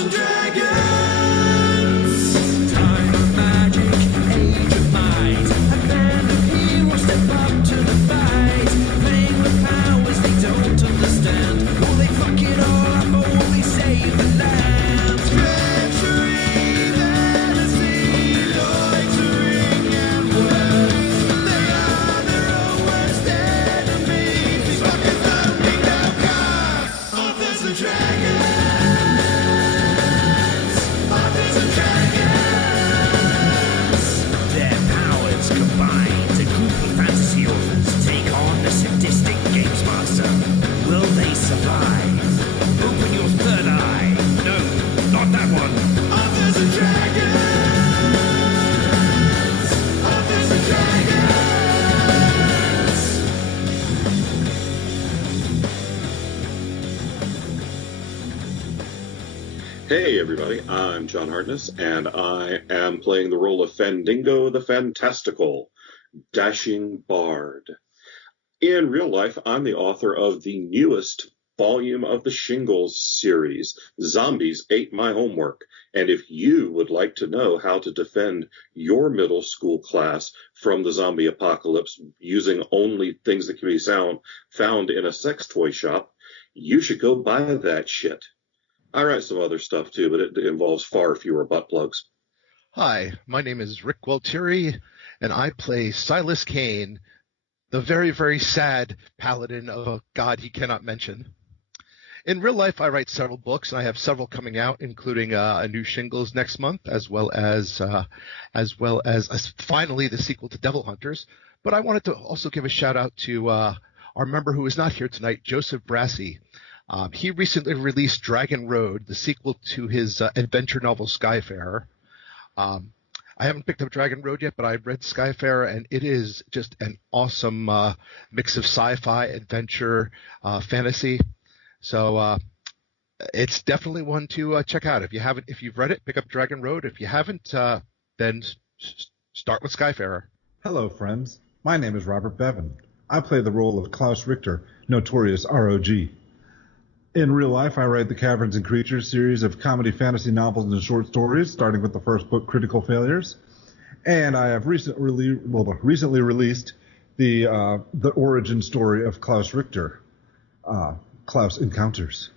and dragons. Time of magic, age of might. A band of heroes step up to the fight. Playing with powers they don't understand. Will they fuck it all up or will they save the land? Treachery, jealousy, loitering and worse. They are their own worst enemies. These fuckers only know cause. Authors and dragons. Authors and dragons. Their powers combined. A group of fantasy authors take on the sadistic games master. Will they survive? Open your third eye. No, not that one. Authors and dragons. Authors and dragons. Hey everybody, I'm John Hartness, and I am playing the role of Fandingo the Fantastical, Dashing Bard. In real life, I'm the author of the newest volume of the Shingles series, Zombies Ate My Homework. And if you would like to know how to defend your middle school class from the zombie apocalypse using only things that can be found in a sex toy shop, you should go buy that shit. I write some other stuff too, but it involves far fewer butt plugs. Hi, my name is Rick Gualtieri, and I play Silas Kane, the very, very sad paladin of a god he cannot mention. In real life, I write several books, and I have several coming out, including a new Shingles next month, as well as finally the sequel to Devil Hunters. But I wanted to also give a shout out to our member who is not here tonight, Joseph Brassey. He recently released Dragon Road, the sequel to his adventure novel Skyfarer. I haven't picked up Dragon Road yet, but I've read Skyfarer, and it is just an awesome mix of sci-fi, adventure, fantasy. So it's definitely one to check out. If you've read it, pick up Dragon Road. If you haven't, then start with Skyfarer. Hello, friends. My name is Robert Bevan. I play the role of Klaus Richter, notorious ROG. In real life, I write the Caverns and Creatures series of comedy fantasy novels and short stories, starting with the first book, Critical Failures. And I have recently released the origin story of Klaus Richter, Klaus Encounters.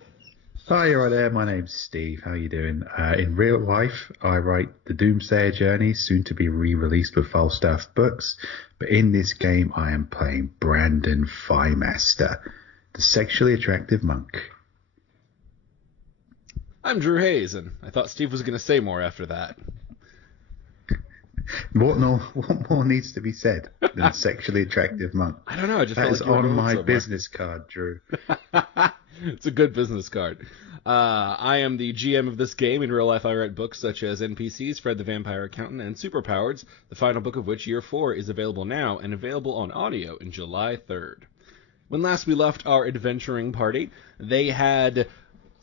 Hi, you're right there. My name's Steve. How you doing? In real life, I write the Doomsayer Journey, soon to be re-released with Falstaff Books. But in this game, I am playing Brandon Fymaster, the sexually attractive monk. I'm Drew Hayes, and I thought Steve was going to say more after that. What more needs to be said than sexually attractive monk? I don't know. I just that felt is like you were on going my somewhere. business card, Drew. It's a good business card. I am the GM of this game. In real life, I write books such as NPCs, Fred the Vampire Accountant, and Superpowers, the final book of which, Year 4, is available now and available on audio in July 3rd. When last we left our adventuring party, they had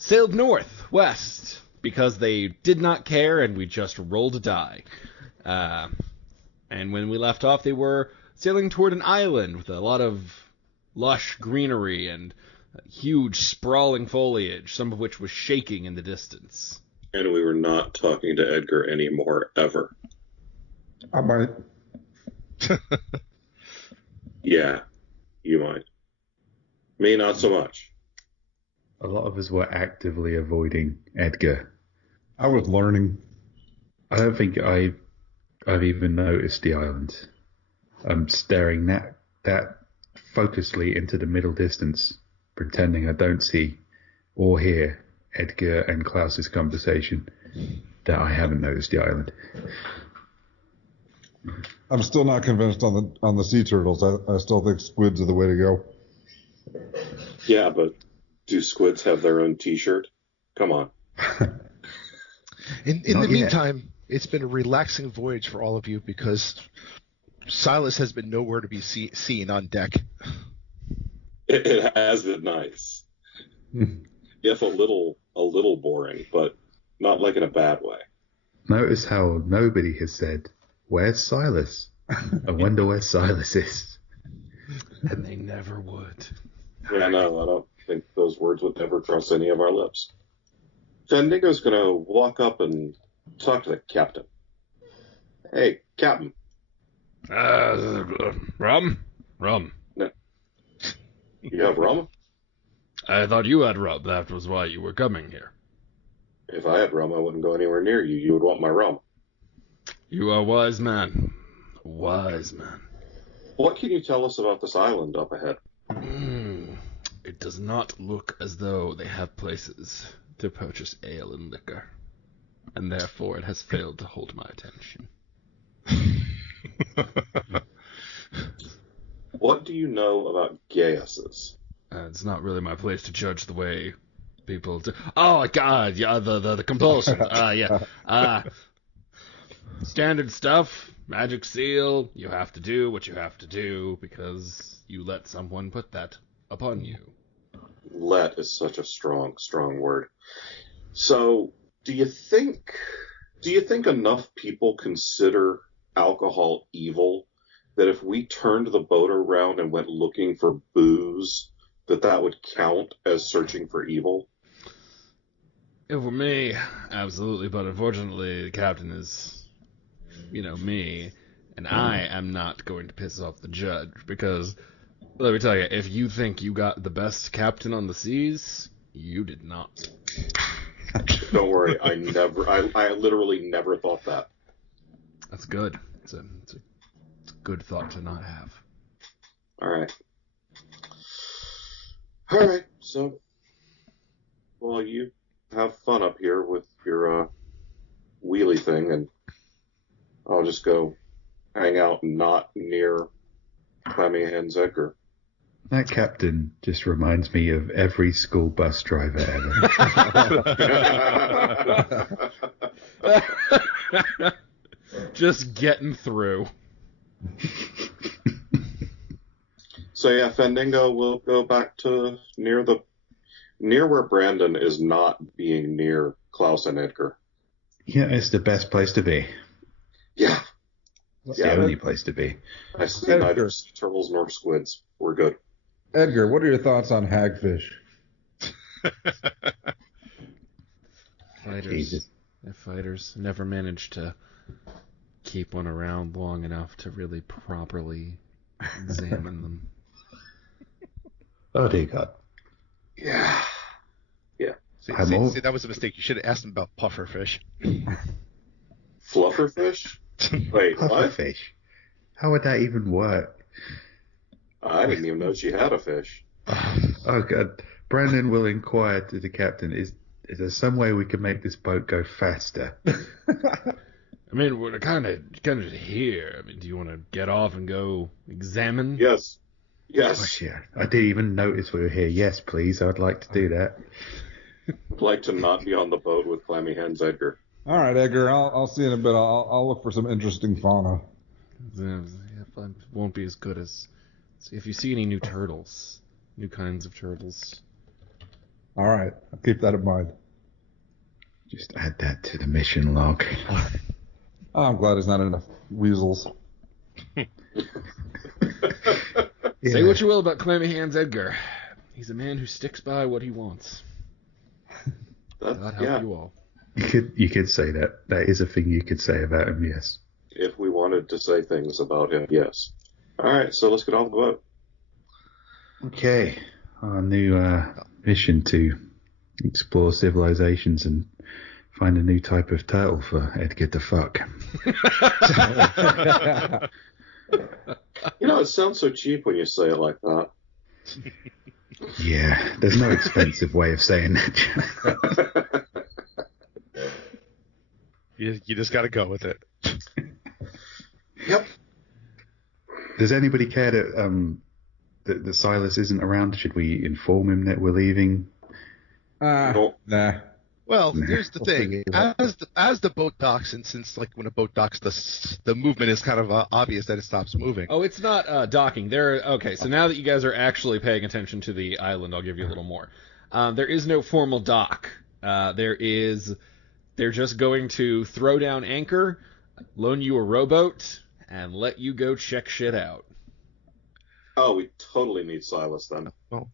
sailed northwest because they did not care and we just rolled a die. And when we left off, they were sailing toward an island with a lot of lush greenery and huge sprawling foliage, some of which was shaking in the distance. And we were not talking to Edgar anymore, ever. I might. Yeah, you might. Me, not so much. A lot of us were actively avoiding Edgar. I was learning. I don't think I've even noticed the island. I'm staring that focusedly into the middle distance, pretending I don't see or hear Edgar and Klaus's conversation, that I haven't noticed the island. I'm still not convinced on the sea turtles. I still think squids are the way to go. Yeah, but do squids have their own T-shirt? Come on. In the meantime, it's been a relaxing voyage for all of you because Silas has been nowhere to be seen on deck. It has been nice. If a little boring, but not like in a bad way. Notice how nobody has said, "Where's Silas?" I wonder where Silas is. And they never would. Yeah, no, I don't think those words would ever cross any of our lips. Fendingo's going to walk up and talk to the captain. Hey, Captain. Rum? Rum. No. You have rum? I thought you had rum. That was why you were coming here. If I had rum, I wouldn't go anywhere near you. You would want my rum. You are a wise man. Wise man. What can you tell us about this island up ahead? It does not look as though they have places to purchase ale and liquor, and therefore it has failed to hold my attention. What do you know about Gaiuses? It's not really my place to judge the way people do. Oh, God, yeah, the compulsions. Yeah. Standard stuff, magic seal, you have to do what you have to do because you let someone put that upon you. Let is such a strong word. So, do you think enough people consider alcohol evil that if we turned the boat around and went looking for booze, that would count as searching for evil? If it were me, absolutely, but unfortunately the captain is, me, and I am not going to piss off the judge, because, let me tell you, if you think you got the best captain on the seas, you did not. Don't worry, I literally never thought that. That's good. It's a good thought to not have. All right, so, well, you have fun up here with your wheelie thing, and I'll just go hang out not near Clammy Hands Edgar. That captain just reminds me of every school bus driver ever. Just getting through. So yeah, Fendingo will go back to near where Brandon is not being near Klaus and Edgar. Yeah, it's the best place to be. Yeah. It's the only place to be. I see neither sea turtles nor squids. We're good. Edgar, what are your thoughts on hagfish? Fighters never managed to keep one around long enough to really properly examine them. Oh, dear God. Yeah. See, that was a mistake. You should have asked him about pufferfish. Flufferfish? Wait, what? Pufferfish? How would that even work? I didn't even know she had a fish. Oh, God. Brandon will inquire to the captain, is there some way we can make this boat go faster? I mean, we're kind of here. I mean, do you want to get off and go examine? Yes. Oh, yeah. I didn't even notice we were here. Yes, please. I'd like to do that. I'd like to not be on the boat with Clammy Hands Edgar. All right, Edgar. I'll see you in a bit. I'll look for some interesting fauna. It won't be as good as... See if you see any new turtles. New kinds of turtles. All right. I'll keep that in mind. Just add that to the mission log. Oh, I'm glad there's not enough weasels. Yeah. Say what you will about Clammy Hands Edgar. He's a man who sticks by what he wants. God help you all. You could say that. That is a thing you could say about him, yes. If we wanted to say things about him, yes. All right, so let's get off the boat. Okay. Our new mission to explore civilizations and find a new type of turtle for Edgar to fuck. It sounds so cheap when you say it like that. Yeah, there's no expensive way of saying that. You just got to go with it. Yep. Does anybody care that Silas isn't around? Should we inform him that we're leaving? No. Nah. Well, here's the thing. As the boat docks, and since like when a boat docks, the movement is kind of obvious that it stops moving. Oh, it's not docking. Okay, so now that you guys are actually paying attention to the island, I'll give you a little more. There is no formal dock. They're just going to throw down anchor, loan you a rowboat, and let you go check shit out. Oh, we totally need Silas then. Well,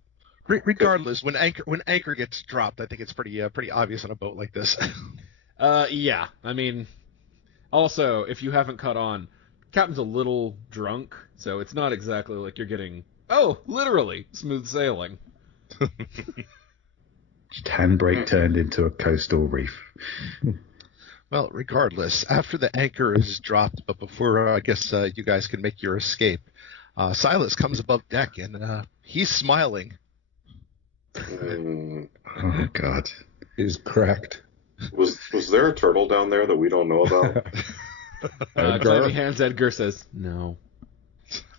Regardless, when anchor gets dropped, I think it's pretty obvious on a boat like this. Yeah. I mean, also, if you haven't caught on, Captain's a little drunk, so it's not exactly like you're getting, literally, smooth sailing. Just handbrake turned into a coastal reef. Well, regardless, after the anchor is dropped, but before I guess you guys can make your escape, Silas comes above deck and he's smiling. Oh God, He's cracked. Was there a turtle down there that we don't know about? Clammy Hands Edgar says, no,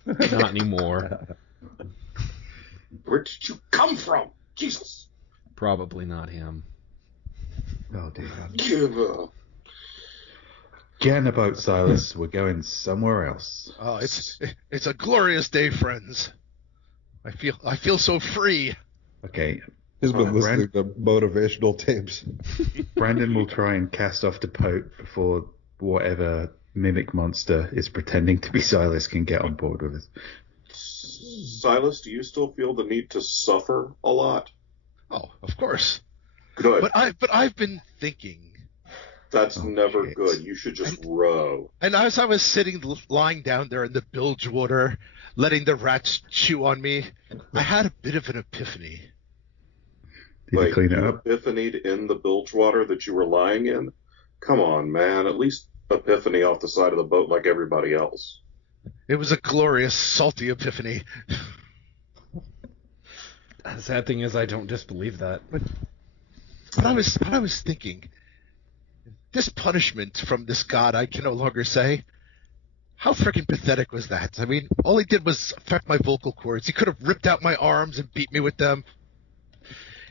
not anymore. Where did you come from? Jesus. Probably not him. oh dear God. Give up. Get in the boat, Silas. We're going somewhere else. Oh, it's a glorious day, friends. I feel so free. Okay, He's been listening Brand- to motivational tapes. Brandon will try and cast off the boat before whatever mimic monster is pretending to be Silas can get on board with us. Silas, do you still feel the need to suffer a lot? Oh, of course. Good. But I've been thinking. That's never shit. good. You should just row. And as I was lying down there in the bilge water, letting the rats chew on me, I had a bit of an epiphany. Did you clean it up? Epiphanied in the bilge water that you were lying in? Come on, man. At least epiphany off the side of the boat like everybody else. It was a glorious, salty epiphany. The sad thing is I don't disbelieve that. But I was thinking, this punishment from this god I can no longer say, how freaking pathetic was that? I mean, all he did was affect my vocal cords. He could have ripped out my arms and beat me with them.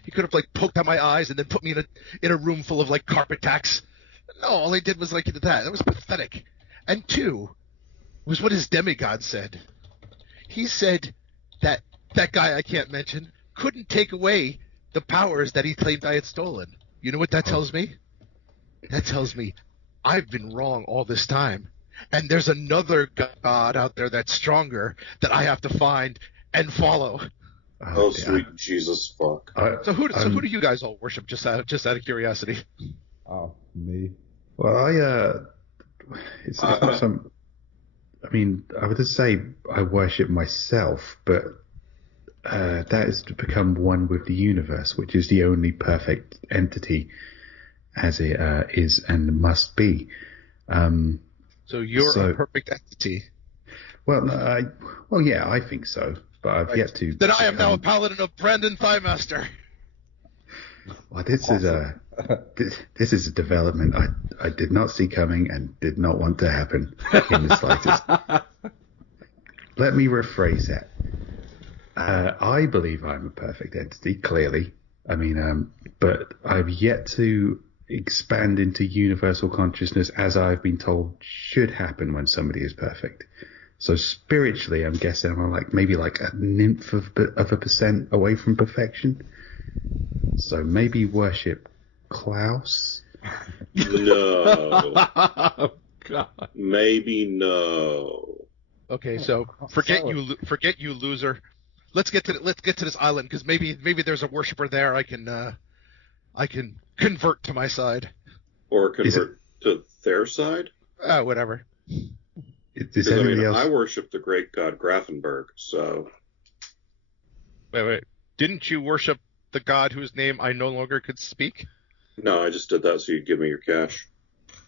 He could have like poked out my eyes and then put me in a room full of like carpet tacks. No, all he did was like that. That was pathetic. And two was what his demigod said. He said that guy I can't mention couldn't take away the powers that he claimed I had stolen. You know what that tells me? That tells me I've been wrong all this time. And there's another god out there that's stronger that I have to find and follow. Oh, sweet Jesus fuck. So who do you guys all worship? Just out of curiosity. Oh, me. Well, it's not some. I mean, I would just say I worship myself, but that is to become one with the universe, which is the only perfect entity as it is and must be. So you're a perfect entity. Well, yeah, I think so, but I've yet to. Then I am now a paladin of Brandon Thighmaster. Well, this is a development I did not see coming and did not want to happen in the slightest. Let me rephrase that. I believe I'm a perfect entity, clearly. I mean, but I've yet to expand into universal consciousness as I've been told should happen when somebody is perfect. So spiritually, I'm guessing I'm maybe like a nymph of a percent away from perfection. So maybe worship Klaus. No. Oh, God. Maybe no. Okay, so forget you, loser. Let's get to this island because maybe there's a worshiper there. I can convert to my side. Or convert to their side? Is Whatever. anybody else? I worship the great god Grafenberg, so... Wait. Didn't you worship the god whose name I no longer could speak? No, I just did that so you'd give me your cash.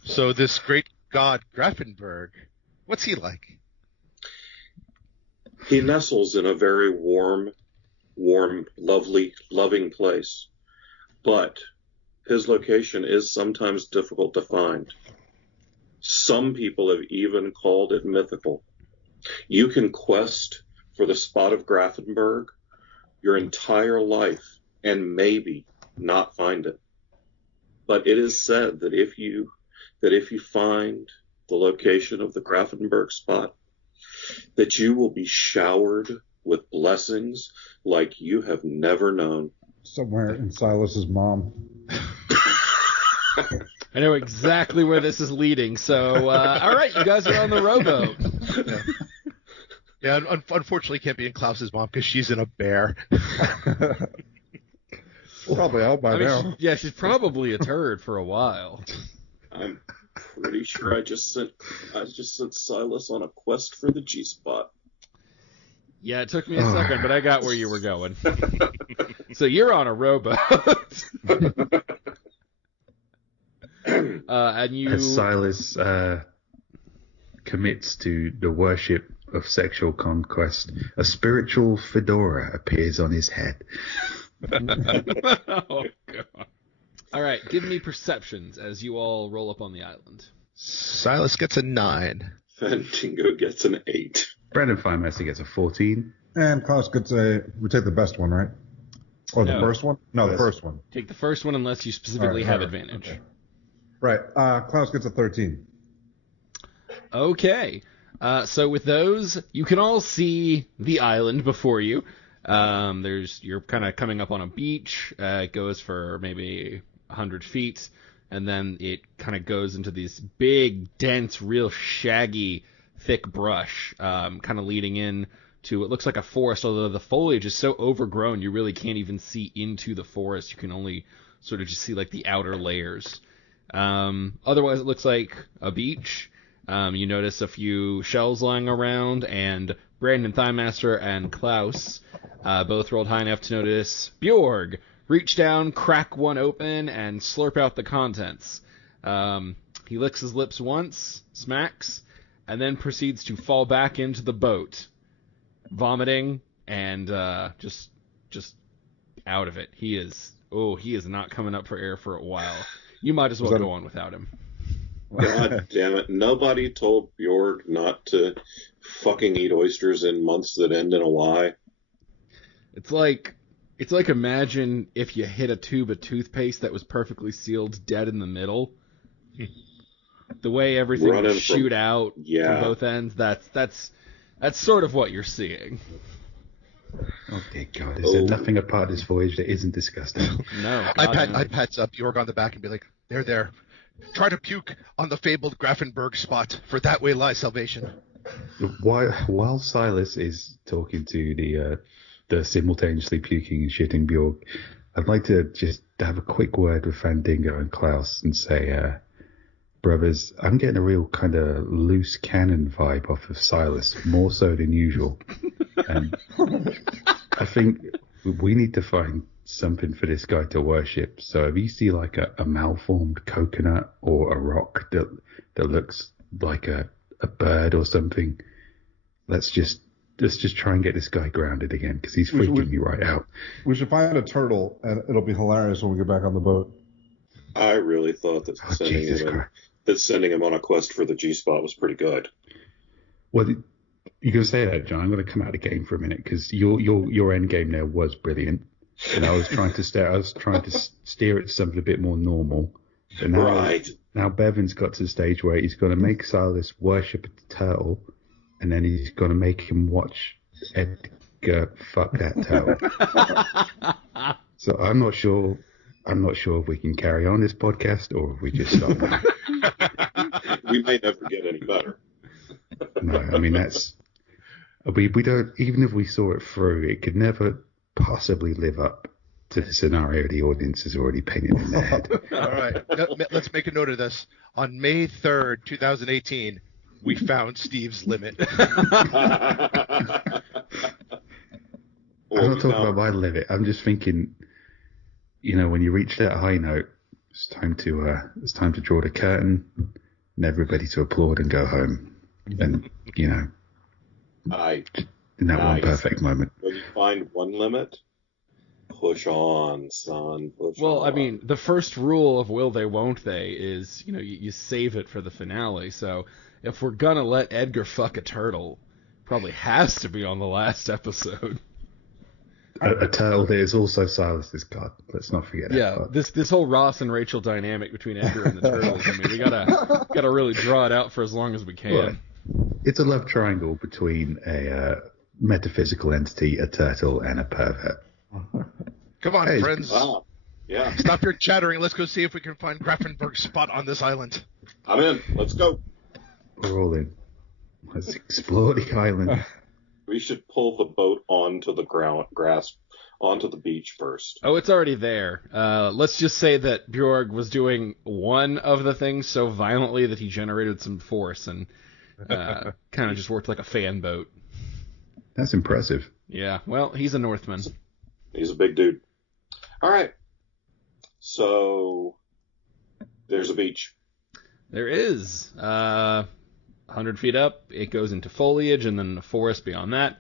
So this great god Grafenberg, what's he like? He nestles in a very warm, lovely, loving place. But his location is sometimes difficult to find. Some people have even called it mythical. You can quest for the spot of Grafenberg your entire life and maybe not find it. But it is said that if you find the location of the Grafenberg spot, that you will be showered with blessings like you have never known. Somewhere in Silas's mom. I know exactly where this is leading. So, all right, you guys are on the rowboat. Yeah, unfortunately, can't be in Klaus's mom because she's in a bear. Probably out by now. She's probably a turd for a while. I'm pretty sure I just sent Silas on a quest for the G-spot. Yeah, it took me a second, but I got where you were going. So you're on a rowboat. And you... As Silas commits to the worship of sexual conquest, a spiritual fedora appears on his head. Oh, God. All right, give me perceptions as you all roll up on the island. Silas gets a 9. Fendingo gets an 8. Brandon Feinmeister gets a 14. And Klaus gets we take the best one, right? Or the first one? No, the first one. Take the first one unless you specifically have advantage. Okay. Right. Klaus gets a 13. Okay. So with those, you can all see the island before you. You're kind of coming up on a beach. It goes for maybe 100 feet, and then it kind of goes into this big, dense, real shaggy, thick brush, kind of leading in to what looks like a forest, although the foliage is so overgrown you really can't even see into the forest. You can only sort of just see like the outer layers. Otherwise, it looks like a beach. You notice a few shells lying around, and Brandon Thighmaster and Klaus both rolled high enough to notice Bjorg reach down, crack one open, and slurp out the contents. He licks his lips once, smacks, and then proceeds to fall back into the boat, vomiting and just out of it. He is not coming up for air for a while. You might as well go on without him. God damn it. Nobody told Bjorg not to fucking eat oysters in months that end in a Y. It's like imagine if you hit a tube of toothpaste that was perfectly sealed dead in the middle. The way everything would shoot out from both ends, that's sort of what you're seeing. Oh, dear God. Is there nothing about this voyage that isn't disgusting? No. I'd pat up Bjorg on the back and be like, there. Try to puke on the fabled Grafenberg spot, for that way lies salvation. While Silas is talking to the simultaneously puking and shitting Bjorg, I'd like to just have a quick word with Fandingo and Klaus and say, brothers, I'm getting a real kind of loose cannon vibe off of Silas, more so than usual. And I think we need to find something for this guy to worship. So if you see like a malformed coconut or a rock that looks like a bird or something, let's just try and get this guy grounded again, because he's freaking me right out. We should find a turtle, and it'll be hilarious when we get back on the boat. I really thought that sending him on a quest for the G-spot was pretty good. Well, you can say that, John. I'm going to come out of the game for a minute, because your end game there was brilliant, and I was trying to steer it to something a bit more normal. But now Bevan's got to the stage where he's going to make Silas worship a turtle, and then he's going to make him watch Edgar fuck that turtle. So I'm not sure if we can carry on this podcast or if we just stop. We may never get any better. No, I mean we don't. Even if we saw it through, it could never possibly live up to the scenario the audience has already painted in their head. All right, let's make a note of this. On May 3rd, 2018, we found Steve's limit. I'm not talking about my limit. I'm just thinking, when you reach that high note, it's time to draw the curtain and everybody to applaud and go home. And in that one perfect moment. When you find one limit, push on, son. Well, I mean, the first rule of will they, won't they is, you save it for the finale. So if we're gonna let Edgar fuck a turtle, probably has to be on the last episode. A turtle that is also Silas's god. Let's not forget that. Yeah, this whole Ross and Rachel dynamic between Edgar and the turtles. I mean, we gotta really draw it out for as long as we can. Well, it's a love triangle between a metaphysical entity, a turtle, and a pervert. Come on, friends. Wow. Yeah. Stop your chattering. Let's go see if we can find Grafenberg's spot on this island. I'm in. Let's go. We're all in. Let's explore the island. We should pull the boat onto the grass, onto the beach first. Oh, it's already there. Let's just say that Bjorg was doing one of the things so violently that he generated some force and kind of just worked like a fan boat. That's impressive. Yeah, well, he's a Northman. He's a big dude. All right. So there's a beach. There is. 100 feet up, it goes into foliage, and then the forest beyond that.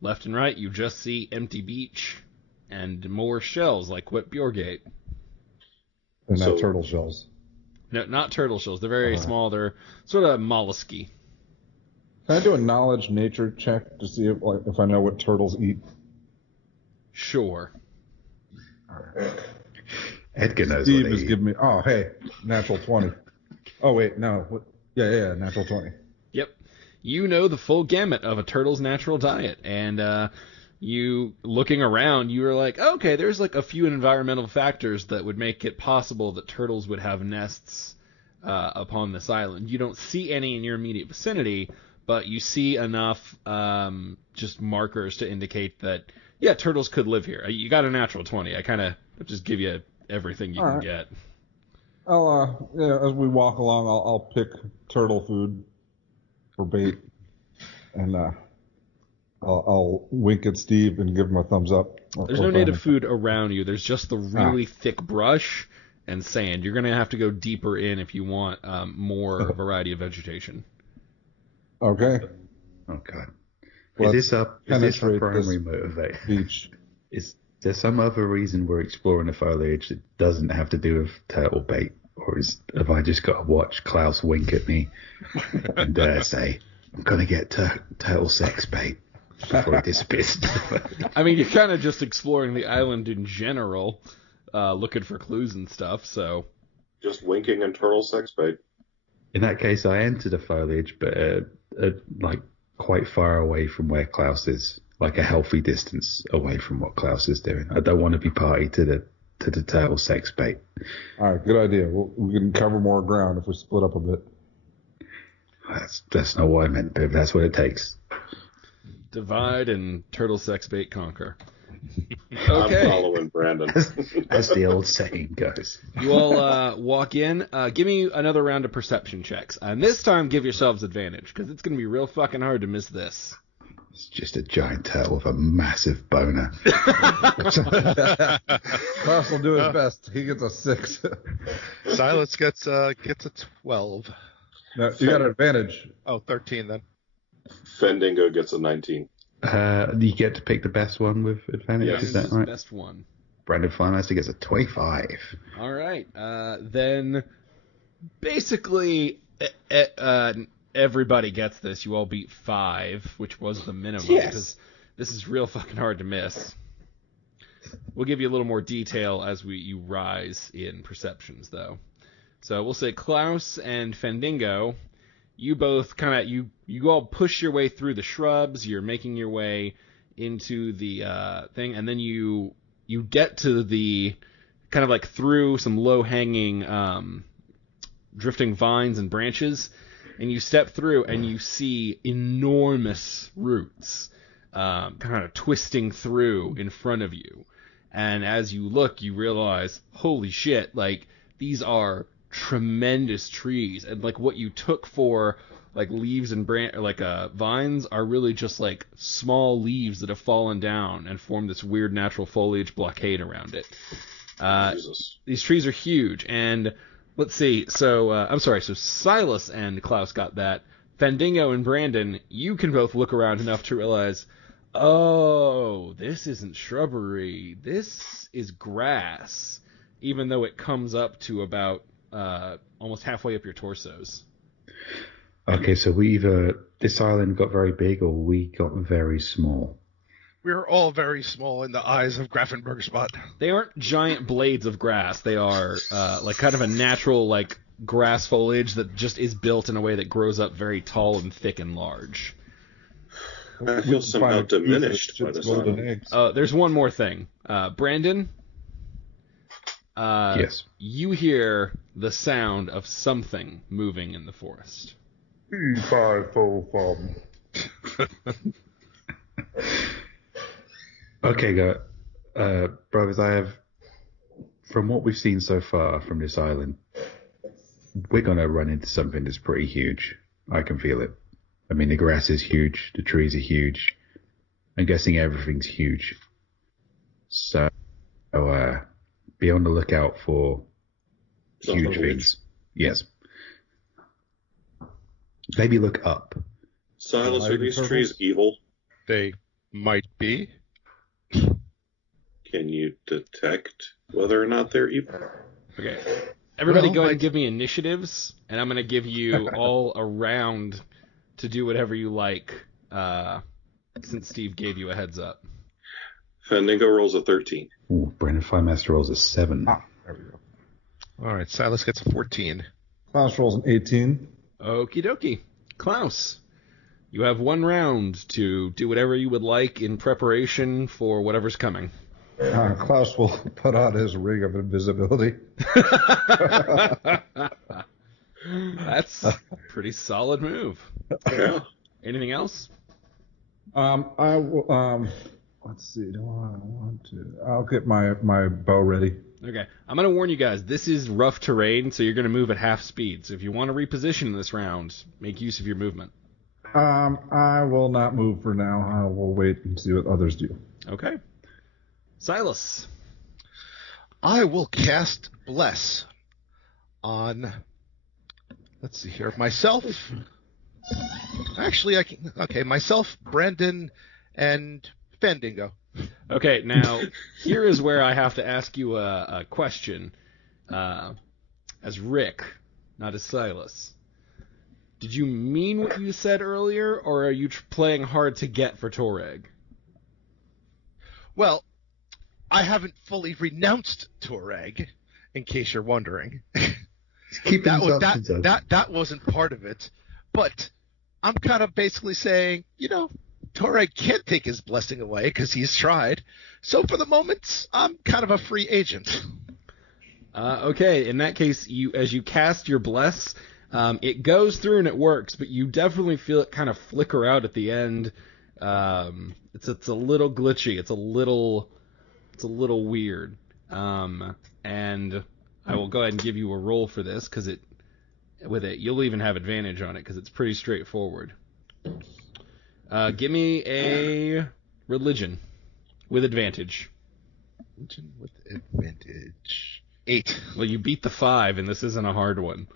Left and right, you just see empty beach and more shells like what Bjorg ate. They're not turtle shells. No, not turtle shells. They're very small. They're sort of mollusky. Can I do a knowledge nature check to see if I know what turtles eat? Sure. Edgar knows Steve what they is eat. giving me. Oh, hey, natural 20. Oh wait, no. Yeah, natural 20. Yep. You know the full gamut of a turtle's natural diet, and you looking around, you were like, okay, there's like a few environmental factors that would make it possible that turtles would have nests upon this island. You don't see any in your immediate vicinity, but you see enough just markers to indicate that, yeah, turtles could live here. You got a natural 20. I kind of just give you everything you can get. I'll as we walk along, I'll pick turtle food for bait, and I'll wink at Steve and give him a thumbs up. There's no native food around you. There's just the really thick brush and sand. You're going to have to go deeper in if you want more variety of vegetation. Okay. Oh God. Let's Is this our penetrate primary this motivation? beach. Is there some other reason we're exploring the foliage that doesn't have to do with turtle bait? Or have I just got to watch Klaus wink at me and say, I'm going to get turtle sex bait before he disappears? I mean, you're kind of just exploring the island in general, looking for clues and stuff, so... Just winking and turtle sex bait. In that case, I enter the foliage, but like quite far away from where Klaus is, like a healthy distance away from what Klaus is doing. I don't want to be party to the turtle sex bait. All right, good idea. We can cover more ground if we split up a bit. That's not what I meant, but that's what it takes. Divide and turtle sex bait conquer. Okay. I'm following Brandon. As the old saying goes. You all walk in. Give me another round of perception checks. And this time, give yourselves advantage, because it's going to be real fucking hard to miss this. It's just a giant turtle with a massive boner. Klaus will do his best. He gets a 6. Silas gets a 12. No, you got an advantage. Oh, 13 then. Fendingo gets a 19. You get to pick the best one with advantage, Yes. is that right? Best one. Brandon Finemaster gets a 25. All right. Then, basically, everybody gets this. You all beat 5, which was the minimum. Yes. Because this is real fucking hard to miss. We'll give you a little more detail as you rise in perceptions, though. So we'll say Klaus and Fendingo, you both kind of, you all push your way through the shrubs. You're making your way into the thing, and then you get to the kind of like through some low-hanging drifting vines and branches, and you step through and you see enormous roots kind of twisting through in front of you. And as you look, you realize, holy shit, like, these are tremendous trees. And, like, what you took for, like, leaves and vines are really just, like, small leaves that have fallen down and formed this weird natural foliage blockade around it. Jesus. These trees are huge. And let's see. So Silas and Klaus got that. Fendingo and Brandon, you can both look around enough to realize, oh, this isn't shrubbery. This is grass, even though it comes up to about almost halfway up your torsos. Okay, so we either this island got very big or we got very small. We're all very small in the eyes of Grafenberg Spot. They aren't giant blades of grass. They are like kind of a natural like grass foliage that just is built in a way that grows up very tall and thick and large. I feel somehow diminished by this island. There's one more thing. Brandon? Yes. You hear the sound of something moving in the forest. 5, 4, 5. Okay, brothers, from what we've seen so far from this island, we're going to run into something that's pretty huge. I can feel it. I mean, the grass is huge, the trees are huge. I'm guessing everything's huge. So, be on the lookout for huge things. Yes. Maybe look up. Silas, are these trees evil? They might be. Can you detect whether or not they're evil? Okay. Everybody Well, go ahead and give me initiatives, and I'm going to give you all a round to do whatever you like, since Steve gave you a heads up. Fendingo rolls a 13. Ooh, Brandon Firemaster rolls a 7. Ah, there we go. All right, Silas gets a 14. Klaus rolls an 18. Okie dokie. Klaus, you have one round to do whatever you would like in preparation for whatever's coming. Klaus will put on his ring of invisibility. That's a pretty solid move. Yeah. Anything else? I will. Let's see. Do I want to? I'll get my bow ready. Okay. I'm going to warn you guys, this is rough terrain, so you're going to move at half speed. So if you want to reposition this round, make use of your movement. I will not move for now. I will wait and see what others do. Okay. Silas. I will cast Bless on, let's see here, myself. Actually, myself, Brandon, and Fendingo. Okay, now, here is where I have to ask you a question. As Rick, not as Silas. Did you mean what you said earlier, or are you playing hard to get for Toreg? Well, I haven't fully renounced Toreg, in case you're wondering. That wasn't part of it. But I'm kind of basically saying, Toreg can't take his blessing away because he's tried. So for the moment, I'm kind of a free agent. Okay, in that case, as you cast your bless, it goes through and it works, but you definitely feel it kind of flicker out at the end. It's a little glitchy. It's a little weird. And I will go ahead and give you a roll for this because you'll even have advantage on it because it's pretty straightforward. Give me a religion with advantage. Religion with advantage. 8. Well, you beat the 5, and this isn't a hard one.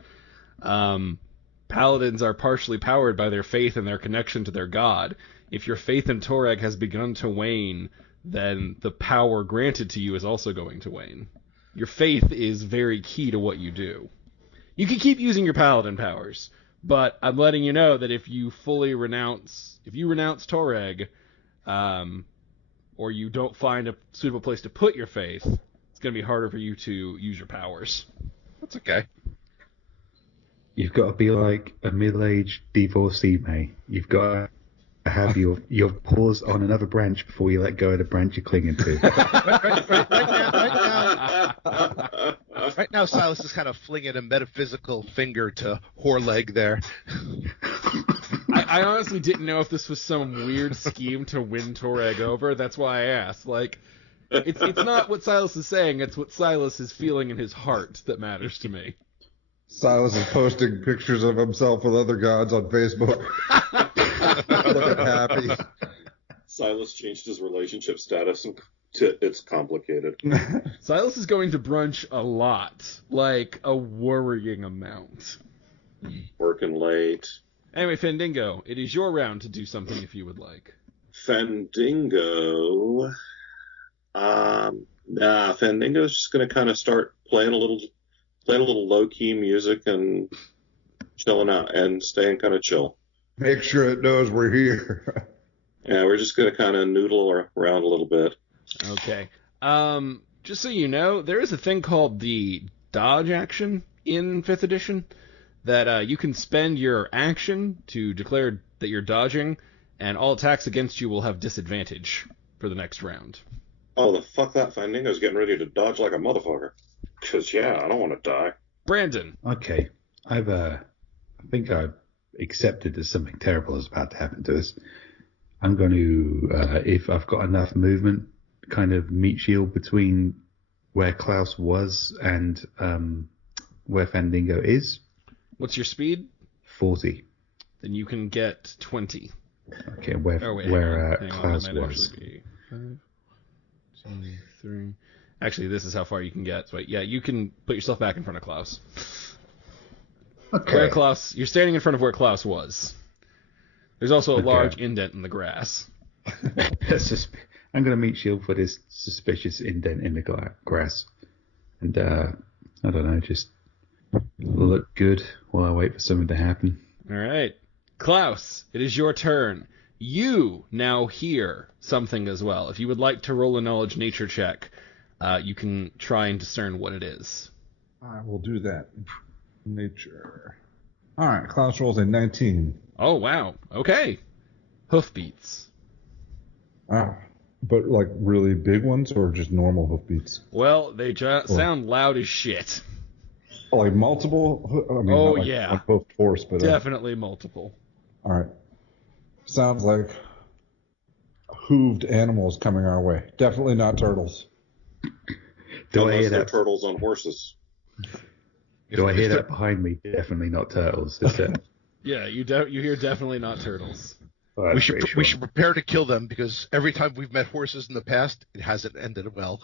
Paladins are partially powered by their faith and their connection to their god. If your faith in Toreg has begun to wane, then the power granted to you is also going to wane. Your faith is very key to what you do. You can keep using your paladin powers, but I'm letting you know that if you renounce Toreg, or you don't find a suitable place to put your faith, it's going to be harder for you to use your powers. That's okay. You've got to be like a middle-aged divorcee, mate. You've got to have your paws on another branch before you let go of the branch you're clinging to. Right now, Silas is kind of flinging a metaphysical finger to Horleg there. I honestly didn't know if this was some weird scheme to win Toreg over. That's why I asked. It's not what Silas is saying. It's what Silas is feeling in his heart that matters to me. Silas is posting pictures of himself with other gods on Facebook. Looking happy. Silas changed his relationship status to it's complicated. Silas is going to brunch a lot, like a worrying amount. Working late. Anyway, Fendingo, it is your round to do something if you would like. Fendingo. Fendingo's just going to kind of start playing a little low-key music and chilling out and staying kind of chill. Make sure it knows we're here. Yeah, we're just going to kind of noodle around a little bit. Okay. Just so you know, there is a thing called the dodge action in 5th edition that you can spend your action to declare that you're dodging, and all attacks against you will have disadvantage for the next round. Oh, the fuck that Fendingo's getting ready to dodge like a motherfucker. Because, yeah, I don't want to die. Brandon. Okay. I think I've accepted that something terrible is about to happen to us. I'm going to, if I've got enough movement, kind of meat shield between where Klaus was and where Fandango is. What's your speed? 40. Then you can get 20. Okay, where Hang on, Klaus that might was. actually be 5, 2, 3. Actually, this is how far you can get. So, yeah, you can put yourself back in front of Klaus. Okay. Where Klaus, you're standing in front of where Klaus was. There's also a large indent in the grass. I'm going to meat shield for this suspicious indent in the grass. And, I don't know, just look good while I wait for something to happen. All right. Klaus, it is your turn. You now hear something as well. If you would like to roll a knowledge nature check, you can try and discern what it is. I will do that. Nature. All right, Klaus rolls a 19. Oh, wow. Okay. Hoofbeats. Wow. But like really big ones or just normal hoofbeats? Well, they sound loud as shit. Like multiple? I mean, Oh, not like yeah. one hoofed horse, but Definitely multiple. all right. Sounds like hooved animals coming our way. Definitely not turtles. Do I Unless hear they're that? turtles on horses. Do I hear that behind me? Definitely not turtles. Is it? Yeah, you hear definitely not turtles. Oh, that's We should reassuring. we should prepare to kill them because every time we've met horses in the past, it hasn't ended well.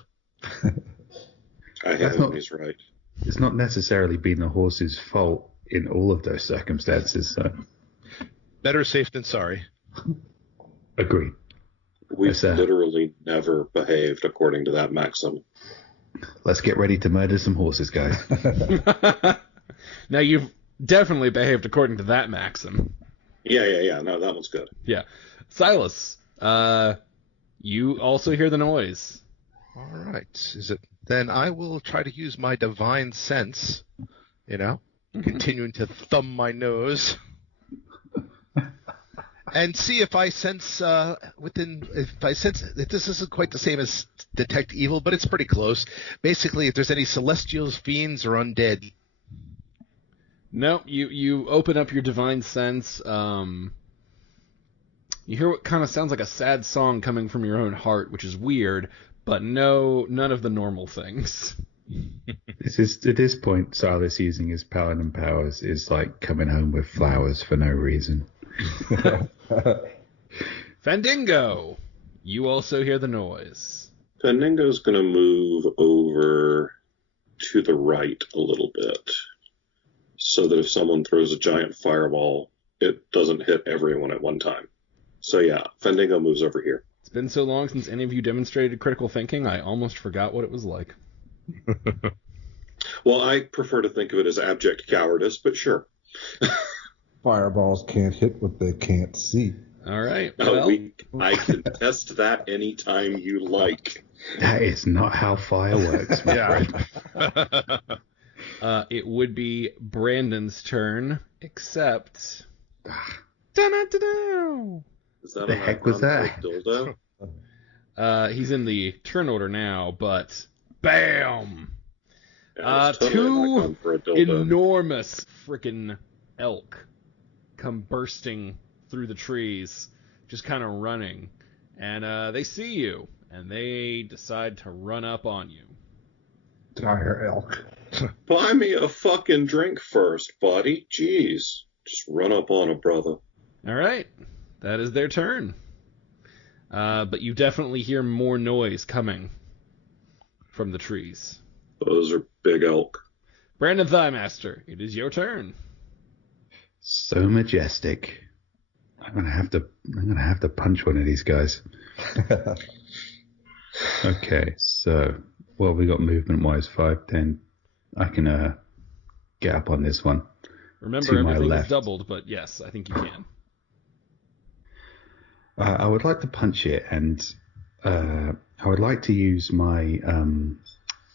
I have he's right. It's not necessarily been the horse's fault in all of those circumstances. So. Better safe than sorry. Agreed. We've Yes, literally never behaved according to that maxim. Let's get ready to murder some horses, guys. Now, you've definitely behaved according to that maxim. Yeah. No, that one's good. Yeah. Silas, you also hear the noise. All right. Is it? Then I will try to use my divine sense. Continuing to thumb my nose. And see if I sense if this isn't quite the same as detect evil, but it's pretty close. Basically, if there's any celestials, fiends, or undead. No, you open up your divine sense. You hear what kind of sounds like a sad song coming from your own heart, which is weird, but none of the normal things. This is at this point, Silas using his paladin powers is like coming home with flowers for no reason. Fandango, you also hear the noise. Fandango's going to move over to the right a little bit so that if someone throws a giant fireball, it doesn't hit everyone at one time. So yeah, Fandango moves over here. It's been so long since any of you demonstrated critical thinking, I almost forgot what it was like. Well, I prefer to think of it as abject cowardice, but sure. Fireballs can't hit what they can't see. All right. No, Well, I can test that anytime you like. That is not how fire works. my friend. it would be Brandon's turn, except... Da-da-da-da. Is that The heck was that? Dildo? He's in the turn order now, but bam! Yeah, it's totally not going for a dildo. Enormous freaking elk come bursting through the trees, just kind of running, and they see you, and they decide to run up on you. Dire elk. Buy me a fucking drink first, buddy. Jeez. Just run up on a brother. All right, that is their turn. But you definitely hear more noise coming from the trees. Those are big elk. Brandon Thighmaster, it is your turn. So majestic. I'm gonna have to punch one of these guys. Okay, so we got movement wise 5, 10. I can get up on this one. Remember, To my everything is left. doubled, but yes, I think you can. I would like to punch it, and I would like to use my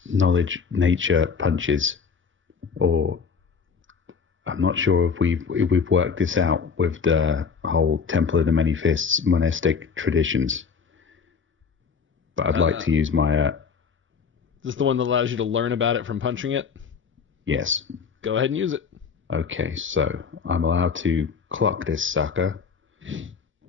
knowledge nature punches, or I'm not sure if we've worked this out with the whole Temple of the Many Fists monastic traditions. But I'd like to use my Is this the one that allows you to learn about it from punching it? yes. Go ahead and use it. Okay, so I'm allowed to clock this sucker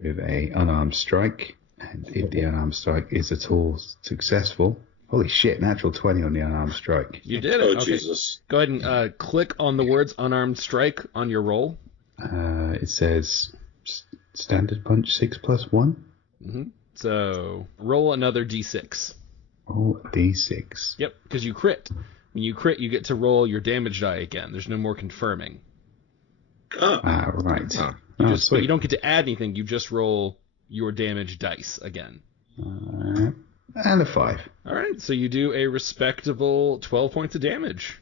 with a unarmed strike. And if the unarmed strike is at all successful, holy shit, natural 20 on the unarmed strike. You did it. Oh, Okay. Jesus. Go ahead and click on the words unarmed strike on your roll. It says standard punch 6+1. Mm-hmm. So roll another d6. Roll a d6. Yep, because you crit. When you crit, you get to roll your damage die again. There's no more confirming. Oh. Right. Huh. But Sweet. you don't get to add anything. You just roll your damage dice again. And a 5. All right, so you do a respectable 12 points of damage.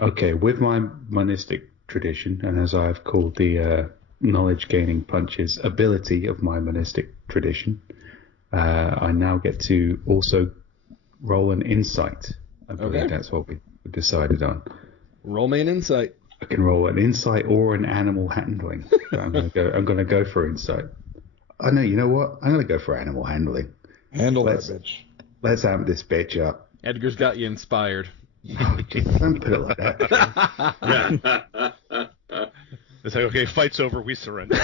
Okay, with my monistic tradition, and as I've called the knowledge-gaining punches ability of my monistic tradition, I now get to also roll an insight. I believe that's what we decided on. Roll me an insight. I can roll an insight or an animal handling. So I'm gonna go for insight. Oh no, you know what? I'm gonna go for animal handling. Handle Let's- that bitch. Let's amp this bitch up. Edgar's got you inspired. Oh, geez, don't put it like that. It's like, okay, fight's over, we surrender.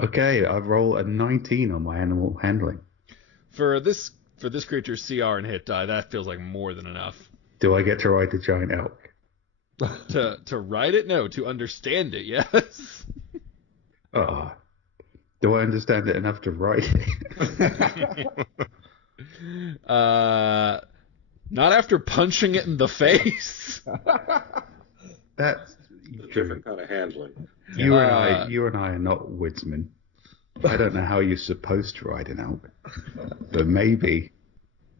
Okay, I roll a 19 on my animal handling. For this creature's CR and hit die, that feels like more than enough. Do I get to ride the giant elk? To ride it? No, to understand it, yes. Oh, do I understand it enough to ride it? Not after punching it in the face. That's Different kind of handling. you and I are not woodsmen. I don't know how you're supposed to ride an elk, but maybe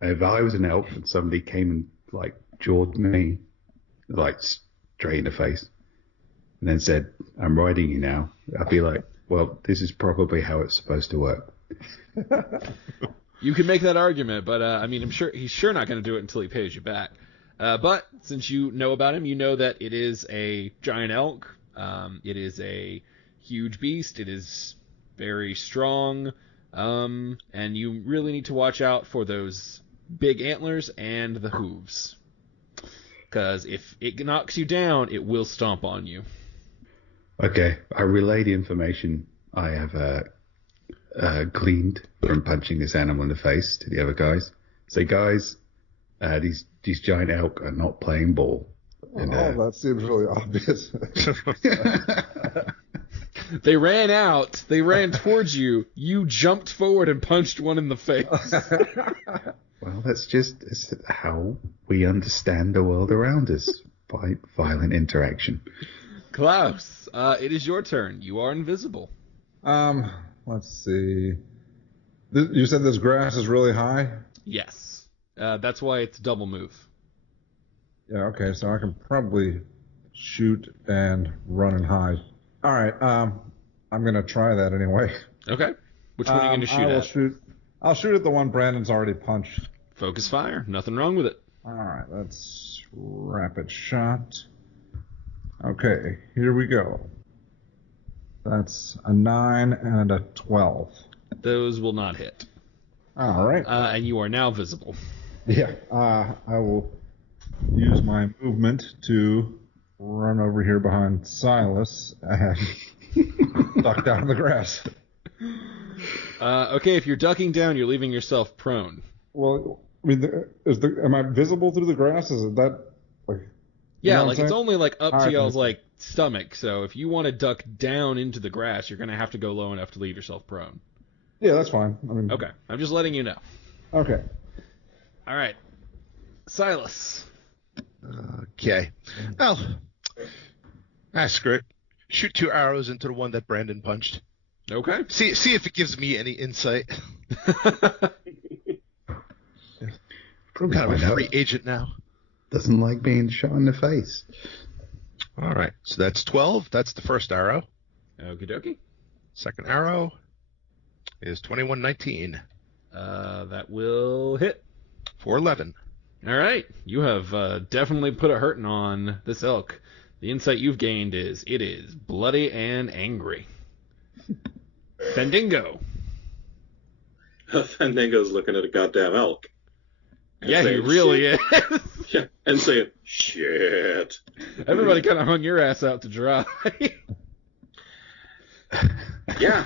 if I was an elk and somebody came and like jawed me, like straight in the face, and then said, "I'm riding you now," I'd be like, "Well, this is probably how it's supposed to work." You can make that argument, but I mean, I'm sure he's not going to do it until he pays you back. But since you know about him, you know that it is a giant elk. It is a huge beast. It is very strong, and you really need to watch out for those big antlers and the hooves. Because if it knocks you down, it will stomp on you. Okay, I relay the information I have gleaned from punching this animal in the face to the other guys. Say, guys, these giant elk are not playing ball. And, that seems really obvious. They ran out. They ran towards you. You jumped forward and punched one in the face. Well, that's how we understand the world around us, by violent interaction. Klaus, it is your turn. You are invisible. Let's see. You said this grass is really high? Yes. That's why it's double move. Yeah, okay, so I can probably shoot and run and hide. All right, I'm going to try that anyway. Okay. Which one are you going to shoot at? I'll shoot at the one Brandon's already punched. Focus fire. Nothing wrong with it. All right, that's rapid shot. Okay, here we go. That's a 9 and a 12. Those will not hit. All right. And you are now visible. Yeah, I will use my movement to run over here behind Silas and duck down in the grass. Okay, if you're ducking down, you're leaving yourself prone. Well, I mean, am I visible through the grass? Is it that like? Yeah, know what like I'm it's saying? only like up to Alright. y'all's like stomach. So if you want to duck down into the grass, you're gonna have to go low enough to leave yourself prone. Yeah, that's fine. I mean, Okay, I'm just letting you know. Okay. All right, Silas. Okay. Well, screw it. Shoot 2 arrows into the one that Brandon punched. Okay. See if it gives me any insight. I'm kind of a free agent now. Doesn't like being shot in the face. All right. So that's 12. That's the first arrow. Okie dokie. Second arrow is 21-19 That will hit. for 11. All right, you have definitely put a hurting on this elk. The insight you've gained is it is bloody and angry. Fendingo. Fandango's looking at a goddamn elk. And Yeah, he saying, really is. Yeah, and saying, shit. Everybody kind of hung your ass out to dry. Yeah.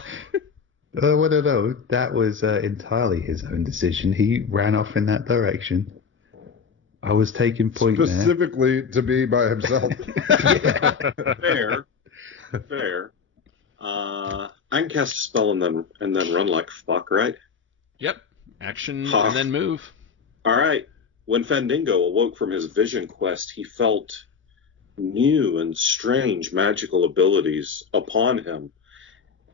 Well, no, that was entirely his own decision. He ran off in that direction. I was taking point Specifically to be by himself. Fair. I can cast a spell and then run like fuck, right? Yep. Action and then move. All right. When Fandango awoke from his vision quest, he felt new and strange magical abilities upon him.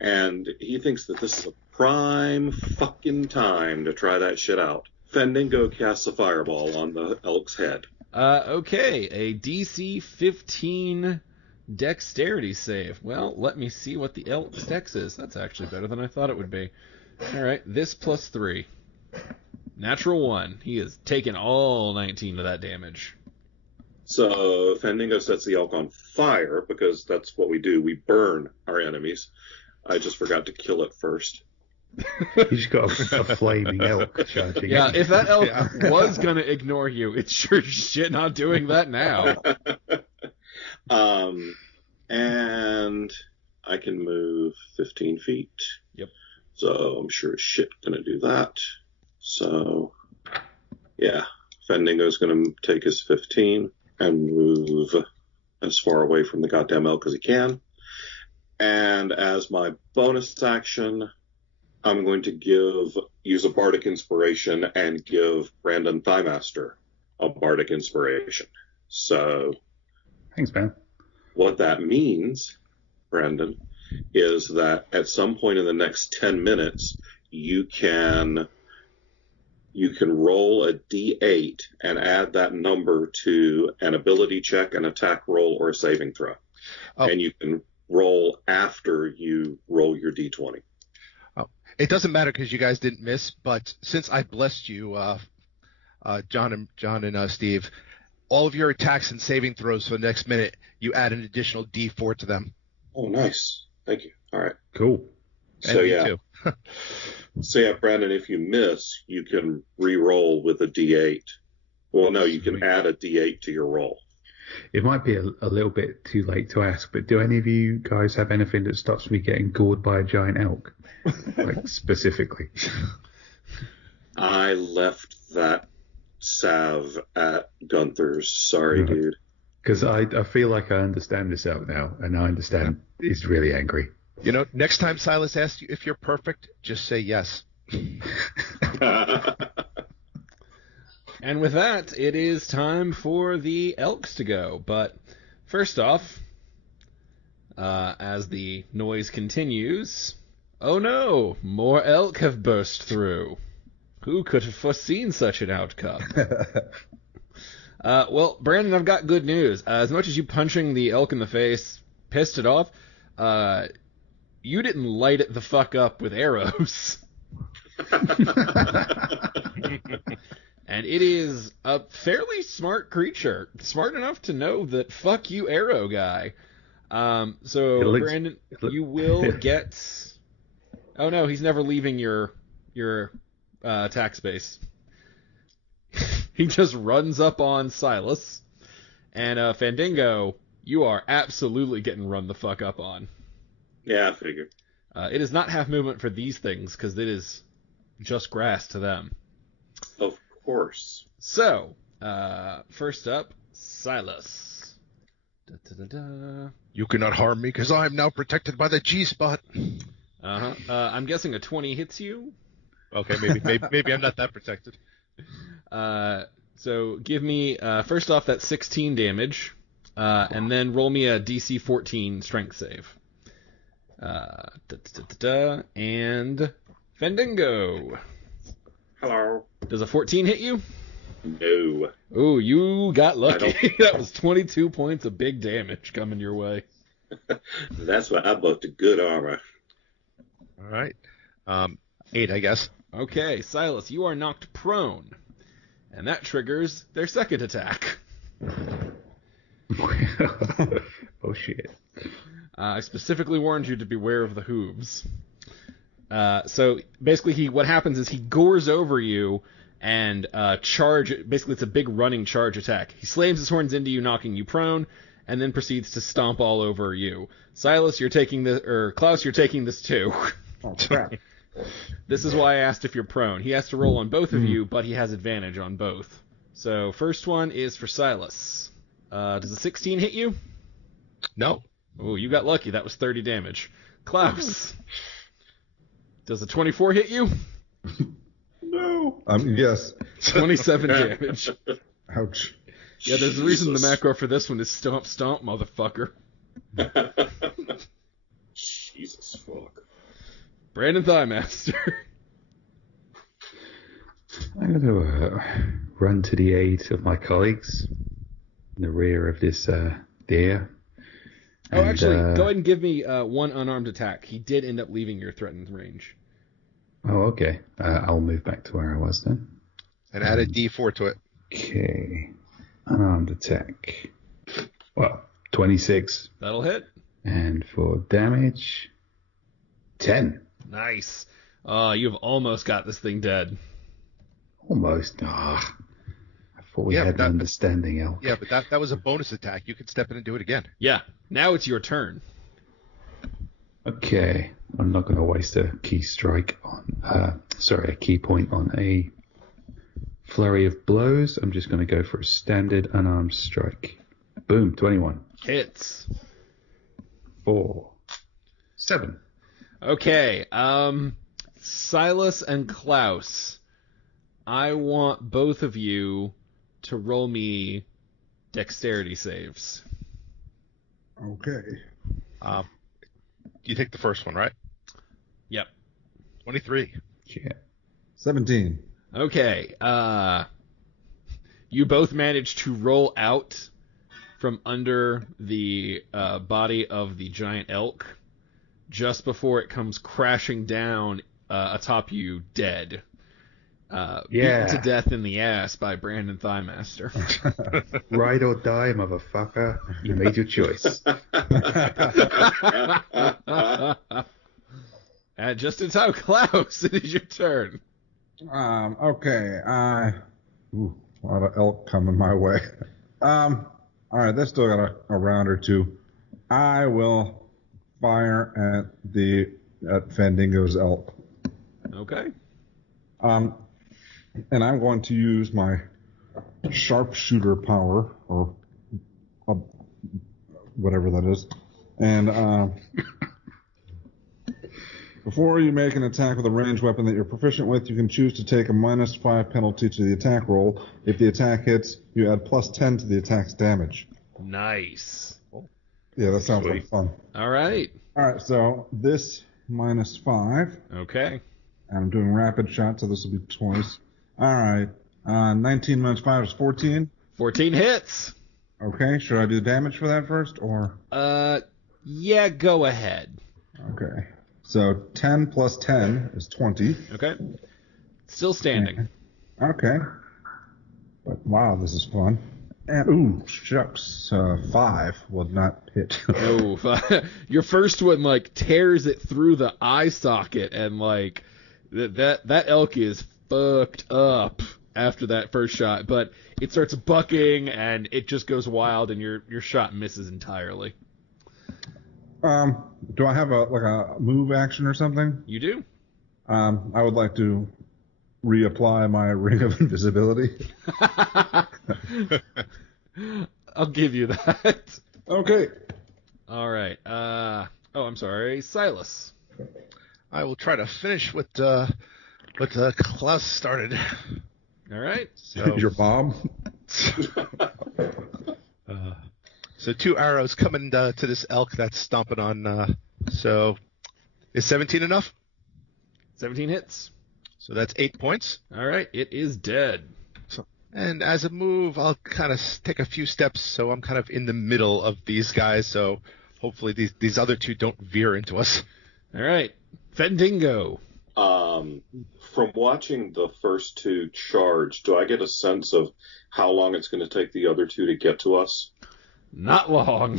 And he thinks that this is a prime fucking time to try that shit out. Fandango casts a fireball on the elk's head. Okay, a DC 15 dexterity save. Well, let me see what the elk's dex is. That's actually better than I thought it would be. All right, this plus 3. Natural 1. He has taken all 19 of that damage. So Fandango sets the elk on fire, because that's what we do. We burn our enemies. I just forgot to kill it first. He's got a flaming elk charging. Yeah, if that elk was going to ignore you, it's sure shit not doing that now. And I can move 15 feet. Yep. So I'm sure as shit going to do that. So, yeah. Fandango's going to take his 15 and move as far away from the goddamn elk as he can. And as my bonus action, I'm going to use a bardic inspiration and give Brandon Thighmaster a bardic inspiration. So, Thanks, man. what that means, Brandon, is that at some point in the next 10 minutes, you can roll a d8 and add that number to an ability check, an attack roll, or a saving throw. Oh. And you can roll after you roll your d20. It doesn't matter because you guys didn't miss, but since I blessed you, John and Steve, all of your attacks and saving throws for the next minute, you add an additional D4 to them. Oh, nice. Thank you. All right. Cool. So, And me yeah. too. So, yeah, Brandon, if you miss, you can re-roll with a d8. Well, no, you can add a d8 to your roll. It might be a little bit too late to ask, but do any of you guys have anything that stops me getting gored by a giant elk? Like, specifically. I left that salve at Gunther's. Sorry, dude. Because I feel like I understand this elk now, and I understand he's really angry. You know, next time Silas asks you if you're perfect, just say yes. And with that, it is time for the elks to go. But first off, as the noise continues, oh no, more elk have burst through. Who could have foreseen such an outcome? Well, Brandon, I've got good news. As much as you punching the elk in the face pissed it off, you didn't light it the fuck up with arrows. And it is a fairly smart creature. Smart enough to know that fuck you, arrow guy. So, Brandon, you will get... Oh no, he's never leaving your attack space. He just runs up on Silas. And Fandango, you are absolutely getting run the fuck up on. Yeah, I figured. It is not half movement for these things, because it is just grass to them. Of course. So, first up, Silas. Da-da-da-da. You cannot harm me because I am now protected by the G-spot. I'm guessing a 20 hits you. Okay, maybe I'm not that protected. So give me, first off, that 16 damage, and then roll me a DC 14 strength save. And Fandango. Hello. Does a 14 hit you? No. Ooh, you got lucky. That was 22 points of big damage coming your way. That's why I bought the good armor. All right. 8, I guess. Okay, Silas, you are knocked prone. And that triggers their second attack. Oh, shit. I specifically warned you to beware of the hooves. So basically, what happens is he gores over you and charge. Basically, it's a big running charge attack. He slams his horns into you, knocking you prone, and then proceeds to stomp all over you. Silas, you're taking this, or Klaus, you're taking this too. Oh, crap. This is why I asked if you're prone. He has to roll on both of you, but he has advantage on both. So first one is for Silas. Does a 16 hit you? No. Oh, you got lucky. That was 30 damage. Klaus, does a 24 hit you? No. Yes. 27 damage. Ouch. Yeah, there's a reason the macro for this one is stomp, stomp, motherfucker. Jesus fuck. Brandon Thighmaster. I'm going to run to the aid of my colleagues in the rear of this deer. Oh, actually, go ahead and give me one unarmed attack. He did end up leaving your threatened range. Oh, okay. I'll move back to where I was then. And add a D4 to it. Okay. Unarmed attack. Well, 26. That'll hit. And for damage, 10. Nice. You've almost got this thing dead. Almost. I thought we had an understanding, Elk. Yeah, but that was a bonus attack. You could step in and do it again. Yeah. Now it's your turn. Okay. I'm not going to waste a key strike on... a key point on a flurry of blows. I'm just going to go for a standard unarmed strike. Boom, 21. Hits. 4. 7. Okay. Silas and Klaus, I want both of you to roll me dexterity saves. Okay. You take the first one, right? Yep. 23. Yeah. 17. Okay. You both managed to roll out from under the body of the giant elk just before it comes crashing down atop you dead. Beaten to death in the ass by Brandon Thighmaster. Ride or die, motherfucker. You made your choice. And just in time, Klaus, it is your turn. Okay. A lot of elk coming my way. All right, they still got a round or two. I will fire at Fandingo's elk. Okay. And I'm going to use my sharpshooter power, or whatever that is. And before you make an attack with a ranged weapon that you're proficient with, you can choose to take a -5 penalty to the attack roll. If the attack hits, you add +10 to the attack's damage. Nice. Yeah, that sounds like fun. All right. All right, so this -5. Okay. And I'm doing rapid shot, so this will be twice. All right. 19 minus 5 is 14. 14 hits. Okay, should I do damage for that first, or? Yeah, go ahead. Okay. So 10 plus 10 is 20. Okay. Still standing. Okay. But wow, this is fun. And shucks, 5 will not hit. Your first one tears it through the eye socket, and that elk is fucked up after that first shot. But it starts bucking, and it just goes wild, and your shot misses entirely. Do I have a move action or something? You do. I would like to reapply my ring of invisibility. I'll give you that. Okay. All right. I'm sorry, Silas. I will try to finish what Klaus started. All right. So your bomb. So 2 arrows coming to this elk that's stomping on. So is 17 enough? 17 hits. So that's 8 points. All right. It is dead. And as a move, I'll kind of take a few steps, so I'm kind of in the middle of these guys, so hopefully these other 2 don't veer into us. All right. Fendingo. From watching the first 2 charge, do I get a sense of how long it's going to take the other 2 to get to us? Not long.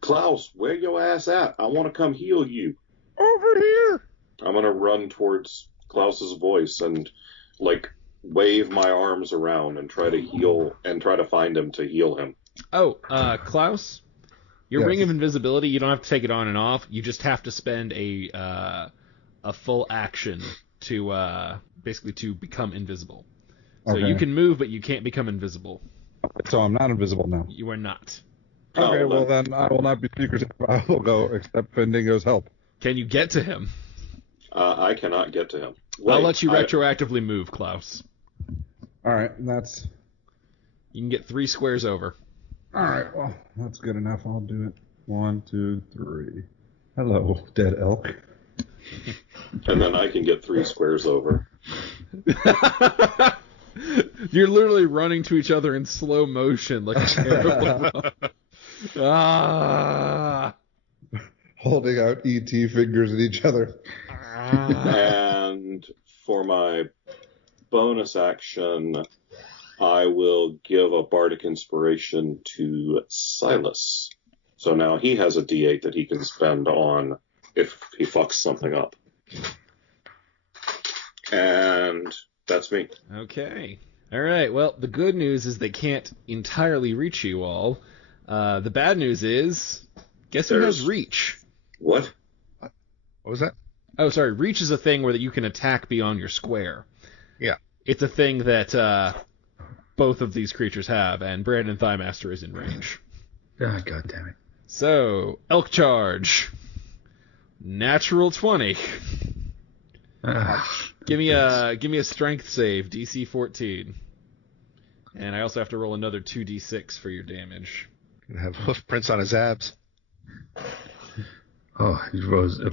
Klaus, where your ass at? I want to come heal you. Over here. I'm going to run towards Klaus's voice and, wave my arms around and try to heal and try to find him to heal him. Oh, Klaus, your Yes. ring of invisibility, you don't have to take it on and off. You just have to spend a full action to basically to become invisible. So Okay. you can move, but you can't become invisible. So I'm not invisible now. You are not. Okay, Oh, well then I will not be secretive. I will go accept Fendingo's help. Can you get to him? I cannot get to him. I'll Wait, let you retroactively move, Klaus. All right, that's You can get 3 squares over. all right. Well, that's good enough. I'll do it. 1, 2, 3. Hello, dead elk. And then I can get 3 squares over. You're literally running to each other in slow motion like a terrible. Ah. Holding out ET fingers at each other. And for my bonus action, I will give a bardic inspiration to Silas. So now he has a D8 that he can spend on if he fucks something up. And that's me. Okay. All right. Well, the good news is they can't entirely reach you all. The bad news is, guess who has There's- reach? What? What was that? Oh, sorry. Reach is a thing where that you can attack beyond your square. Yeah. It's a thing that both of these creatures have, and Brandon Thighmaster is in range. Ah, God damn it. So, elk charge. Natural 20. Ah, Give me a strength save, DC 14. And I also have to roll another 2d6 for your damage. Gonna have hoof prints on his abs. oh, it was a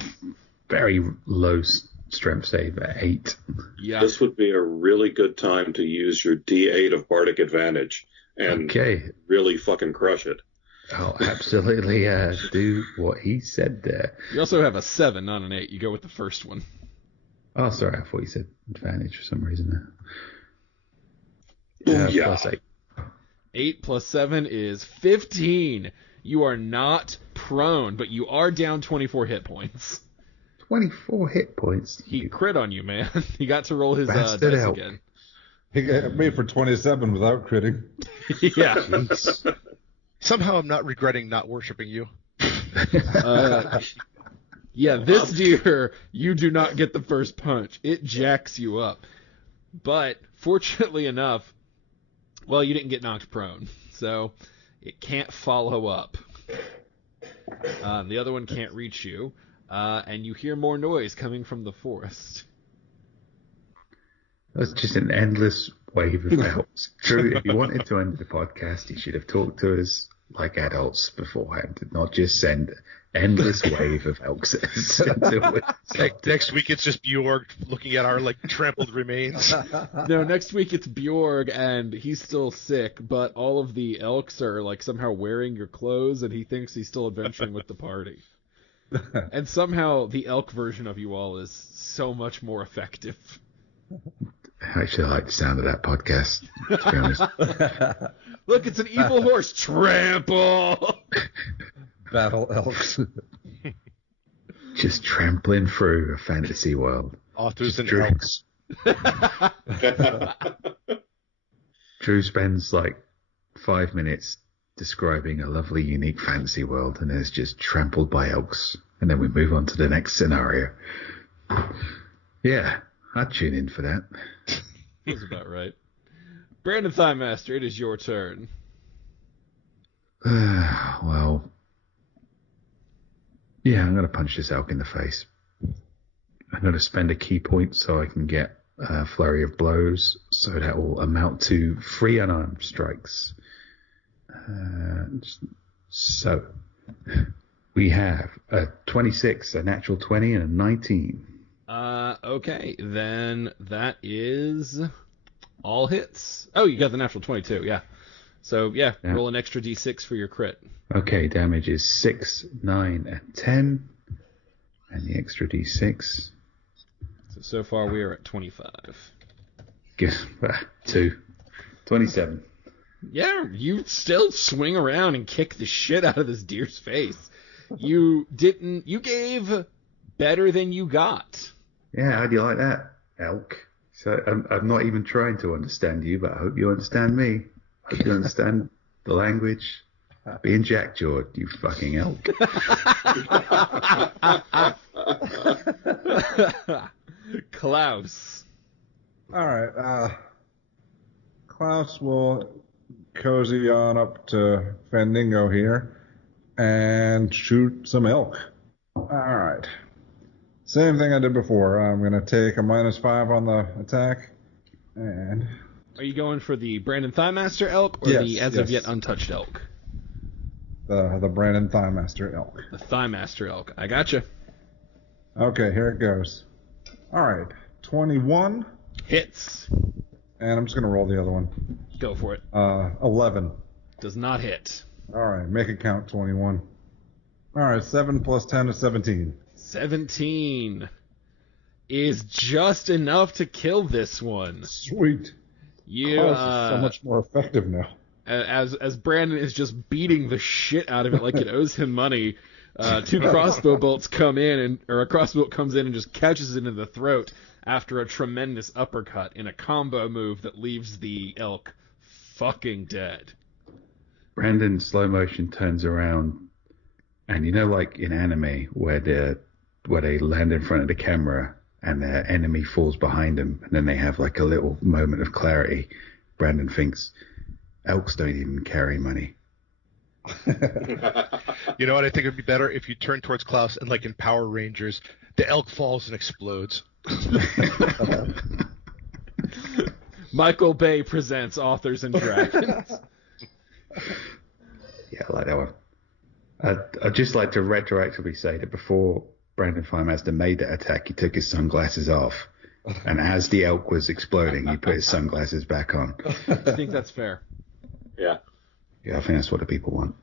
very low strength save at 8. Yeah. This would be a really good time to use your D8 of bardic advantage and Okay, really fucking crush it. I'll absolutely do what he said there. You also have a 7, not an 8. You go with the first one. Oh, sorry, I thought you said advantage for some reason Ooh, there. yeah. Plus 8. 8 plus 7 is 15. You are not prone, but you are down 24 hit points. 24 hit points. He crit on you, man. He got to roll his dice Bastard elk. again. He got me for 27 without critting. Yeah. Jeez. Somehow I'm not regretting not worshiping you. Yeah, this deer, you do not get the first punch. It jacks you up. But, fortunately enough, well, you didn't get knocked prone, so it can't follow up. The other one can't reach you, and you hear more noise coming from the forest. That's just an endless wave of elks. True, if you wanted to end the podcast, you should have talked to us like adults beforehand, not just send endless wave of elks at us until we Next week it's just Bjorg looking at our trampled remains. No, next week it's Bjorg, and he's still sick, but all of the elks are somehow wearing your clothes, and he thinks he's still adventuring with the party. And somehow the elk version of you all is so much more effective. I actually like the sound of that podcast, to be honest. Look, it's an evil horse. Trample! Battle elks. Just trampling through a fantasy world. Authors and Drew. elks. Drew spends 5 minutes describing a lovely, unique fantasy world, and then it's just trampled by elks. And then we move on to the next scenario. Yeah, I'd tune in for that. That's about right. Brandon Thighmaster, it is your turn. Well, yeah, I'm going to punch this elk in the face. I'm going to spend a key point so I can get a flurry of blows, so that will amount to 3 unarmed strikes. So, we have a 26, a natural 20, and a 19. Okay, then that is all hits. Oh, you got the natural 22, yeah. So, yeah, roll an extra d6 for your crit. Okay, damage is 6, 9, and 10. And the extra d6. So far we are at 25. 2. 27. Yeah, you still swing around and kick the shit out of this deer's face. You gave better than you got. Yeah, how do you like that, elk? So I'm not even trying to understand you, but I hope you understand me. I hope you understand the language. Being jack-jawed, you fucking elk. Klaus. All right. Klaus will cozy on up to Fandingo here and shoot some elk. All right. Same thing I did before. I'm going to take a -5 on the attack. And Are you going for the Brandon Thighmaster elk or the as of yet untouched elk? the Brandon Thighmaster elk. The Thighmaster elk. I gotcha. Okay, here it goes. All right. 21. Hits. And I'm just going to roll the other one. Go for it. 11. Does not hit. All right, make it count, 21. All right, 7 plus 10 is 17. 17 is just enough to kill this one. Sweet. You, Klaus is so much more effective now. as Brandon is just beating the shit out of it like it owes him money, 2 crossbow bolts come in, or a crossbow bolt comes in and just catches it in the throat after a tremendous uppercut in a combo move that leaves the elk fucking dead. Brandon slow motion turns around, and you know, like in anime where they land in front of the camera and their enemy falls behind them, and then they have like a little moment of clarity. Brandon thinks, elks don't even carry money. You know what? I think it would be better if you turn towards Klaus and, like in Power Rangers, the elk falls and explodes. Michael Bay presents Authors and Dragons. Yeah, I like that one. I'd just like to retroactively say that before Brandon Firemaster made that attack, he took his sunglasses off. And as the elk was exploding, he put his sunglasses back on. I think that's fair. Yeah. Yeah, I think that's what the people want.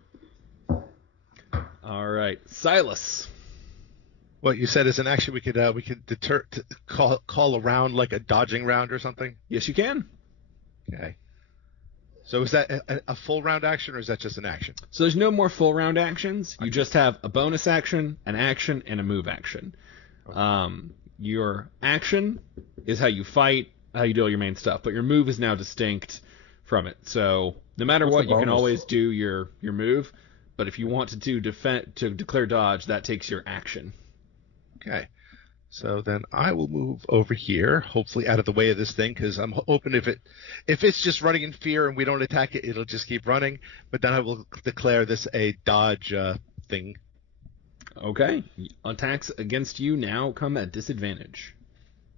All right, Silas. What you said is an action we could call a round like a dodging round or something. Yes, you can. Okay. So is that a full round action or is that just an action? So there's no more full round actions. You just have a bonus action, an action, and a move action. Your action is how you fight, how you do all your main stuff, but your move is now distinct from it. So no matter what, you can always do your move, but if you want to declare dodge, that takes your action. Okay. So then I will move over here, hopefully out of the way of this thing, because I'm hoping if it's just running in fear and we don't attack it, it'll just keep running. But then I will declare this a dodge thing. Okay. Attacks against you now come at disadvantage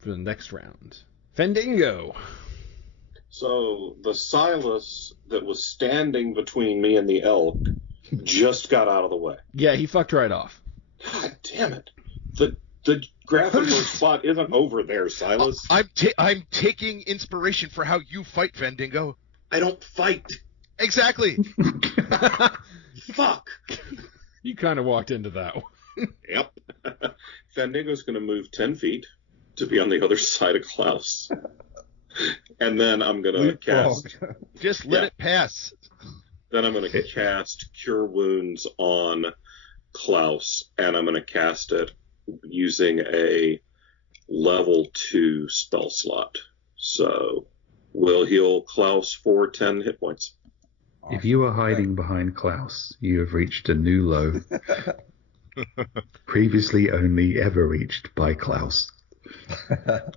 for the next round. Fandingo. So the Silas that was standing between me and the elk just got out of the way. Yeah, he fucked right off. God damn it. The graphical spot isn't over there, Silas. I'm taking inspiration for how you fight, Fandingo. I don't fight. Exactly. Fuck. You kind of walked into that one. Yep. Fandingo's going to move 10 feet to be on the other side of Klaus. And then I'm going to cast... Just let it pass. Then I'm going to cast Cure Wounds on Klaus, and I'm going to cast it using a level 2 spell slot. So we'll heal Klaus for 10 hit points. If you are hiding behind Klaus, you have reached a new low. Previously only ever reached by Klaus.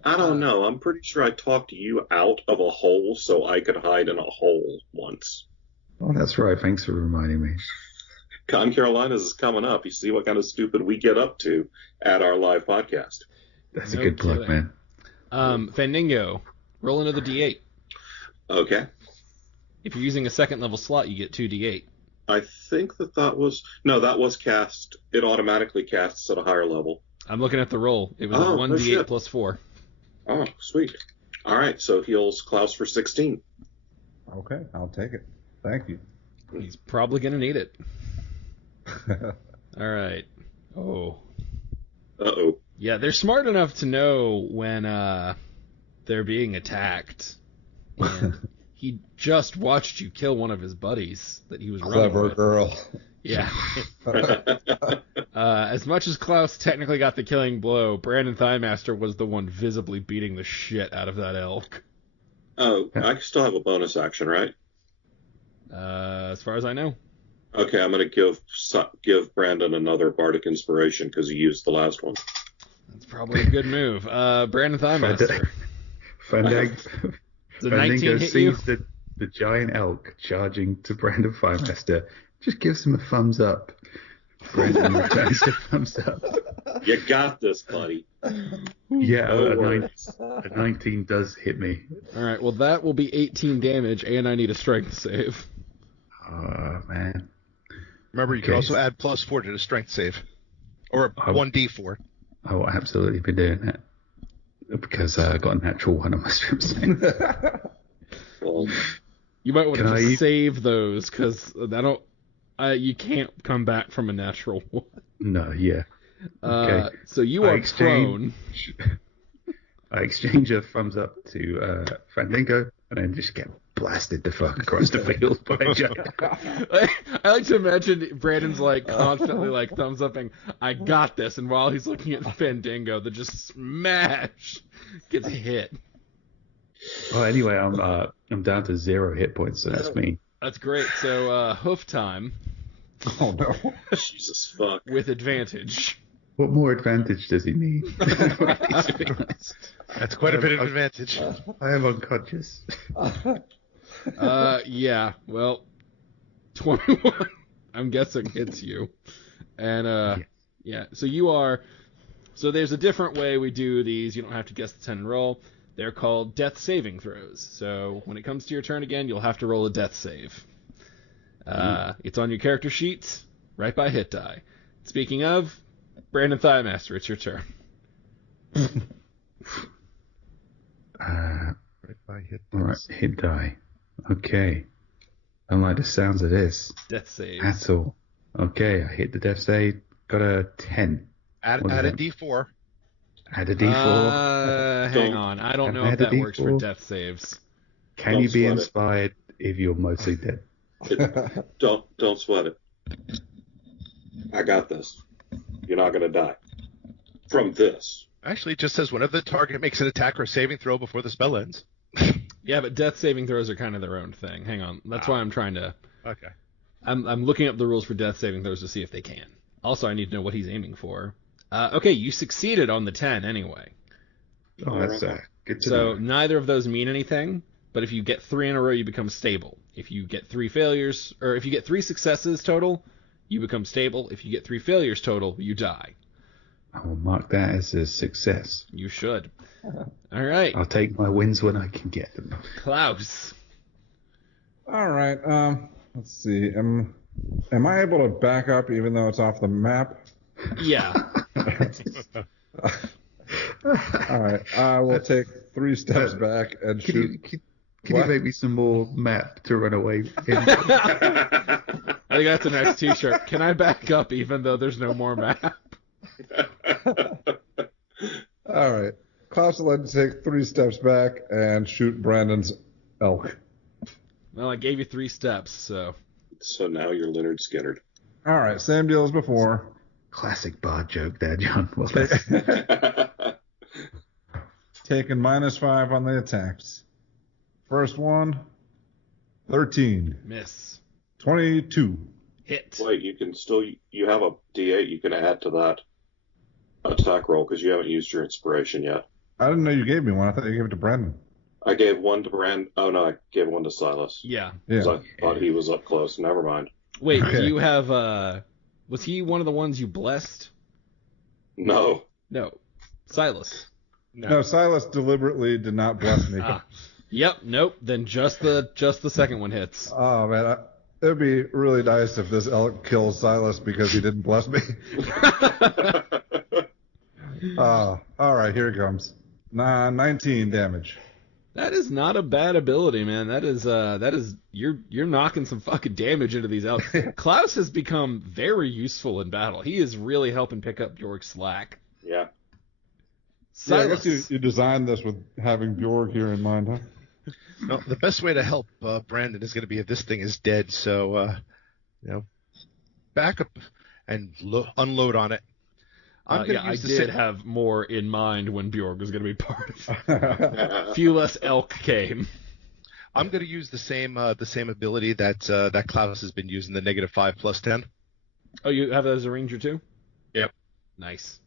I don't know. I'm pretty sure I talked you out of a hole so I could hide in a hole once. Oh, that's right. Thanks for reminding me. Con Carolinas is coming up. You see what kind of stupid we get up to at our live podcast. That's a good plug, man. Fandingo, roll another d8. Okay. If you're using a second level slot, you get 2d8. I think that was cast. It automatically casts at a higher level. I'm looking at the roll. It was a 1d8 plus 4. Oh, sweet. All right, so heals Klaus for 16. Okay, I'll take it. Thank you. He's probably going to need it. All right. Oh. Uh-oh. Yeah, they're smart enough to know when they're being attacked. And he just watched you kill one of his buddies that he was running with. Clever girl. Yeah. As much as Klaus technically got the killing blow, Brandon Thighmaster was the one visibly beating the shit out of that elk. Oh, I still have a bonus action, right? As far as I know. Okay, I'm going to give Brandon another bardic inspiration because he used the last one. That's probably a good move. Brandon Thighmaster. The 19 hit you? sees the giant elk charging to Brandon Thighmaster. Just gives him a thumbs up. Brandon returns a thumbs up. You got this, buddy. Yeah, No a 19 does hit me. All right, well, that will be 18 damage, and I need a strength save. Oh, man. Remember, you can also add +4 to the strength save. Or 1d4. I will absolutely be doing that. Because I got a natural one on my strength save. Well, You might want to save those, because you can't come back from a natural one. No, yeah. Okay. So you are prone. I exchange a thumbs up to Fandango, and then just get blasted the fuck across the field by a giant. I like to imagine Brandon's like constantly like thumbs upping, I got this, and while he's looking at Fandango, the just smash gets hit. Well, anyway, I'm down to 0 hit points, so that's me. That's great. So hoof time. Oh no. Jesus fuck. With advantage. What more advantage does he need? That's quite a bit of advantage. I am unconscious. Yeah, well, 21, I'm guessing hits you. And, yeah, so there's a different way we do these. You don't have to guess the 10 and roll. They're called death saving throws. So when it comes to your turn again, you'll have to roll a death save. It's on your character sheet, right by hit die. Speaking of, Brandon Thighmaster, it's your turn. Right by hit die. All right, hit die. Okay. I don't like the sounds of this. Death save. At all. Okay, I hit the death save. Got a 10. Add a d4. Add a d4. Hang on. I don't know if that works for death saves. Can you be inspired if you're mostly dead? Don't sweat it. I got this. You're not going to die from this. Actually, it just says whenever the target makes an attack or saving throw before the spell ends. Yeah, but death saving throws are kind of their own thing. Hang on. That's why I'm trying to... Okay. I'm looking up the rules for death saving throws to see if they can. Also, I need to know what he's aiming for. Okay, you succeeded on the 10 anyway. Oh, that's good to know. So neither of those mean anything, but if you get 3 in a row, you become stable. If you get 3 failures, or if you get 3 successes total, you become stable. If you get 3 failures total, you die. I will mark that as a success. You should. All right. I'll take my wins when I can get them. Klaus. All right. Let's see. Am I able to back up even though it's off the map? Yeah. All right. I will take 3 steps back and shoot. Can you make me some more map to run away in? I think that's the next t-shirt. Can I back up even though there's no more map? All right. Klaus will let take 3 steps back and shoot Brandon's elk. Well, I gave you 3 steps, so... So now you're Leonard Skinnerd. All right. Same deal as before. Classic bar joke there, John. Well, Taking -5 on the attacks. First one, 13. Miss. 22. Hit. Wait, you have a D8 you can add to that attack roll because you haven't used your inspiration yet. I didn't know you gave me one. I thought you gave it to Brandon. I gave one to Brand. Oh no, I gave one to Silas. Yeah. Yeah. I thought he was up close. Never mind. Wait, Okay. you have, was he one of the ones you blessed? No. No. Silas. No, Silas deliberately did not bless me. Yep, nope, then just the second one hits. Oh, man. It would be really nice if this elk kills Silas because he didn't bless me. All right, here it comes. 19 damage. That is not a bad ability, man. That is you're knocking some fucking damage into these elks. Klaus has become very useful in battle. He is really helping pick up Bjork's slack. Yeah. Yeah, I Silas. guess you designed this with having Bjorg here in mind, huh? No, the best way to help Brandon is going to be if this thing is dead. So, back up and unload on it. I'm gonna I use the did have more in mind when Bjorg was going to be part of. Few less elk came. I'm going to use the same ability that Klaus has been using, the -5 plus 10. Oh, you have that as a ranger too? Yep. Nice.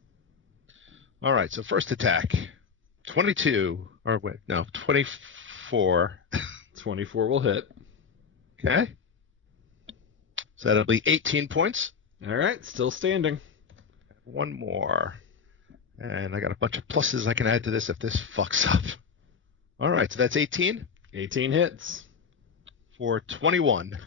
All right. So first attack, 22 or wait, no, 24. 24 will hit. Okay. So that'll be 18 points. All right, still standing. One more. And I got a bunch of pluses I can add to this if this fucks up. All right, so that's 18. 18 hits. For 21.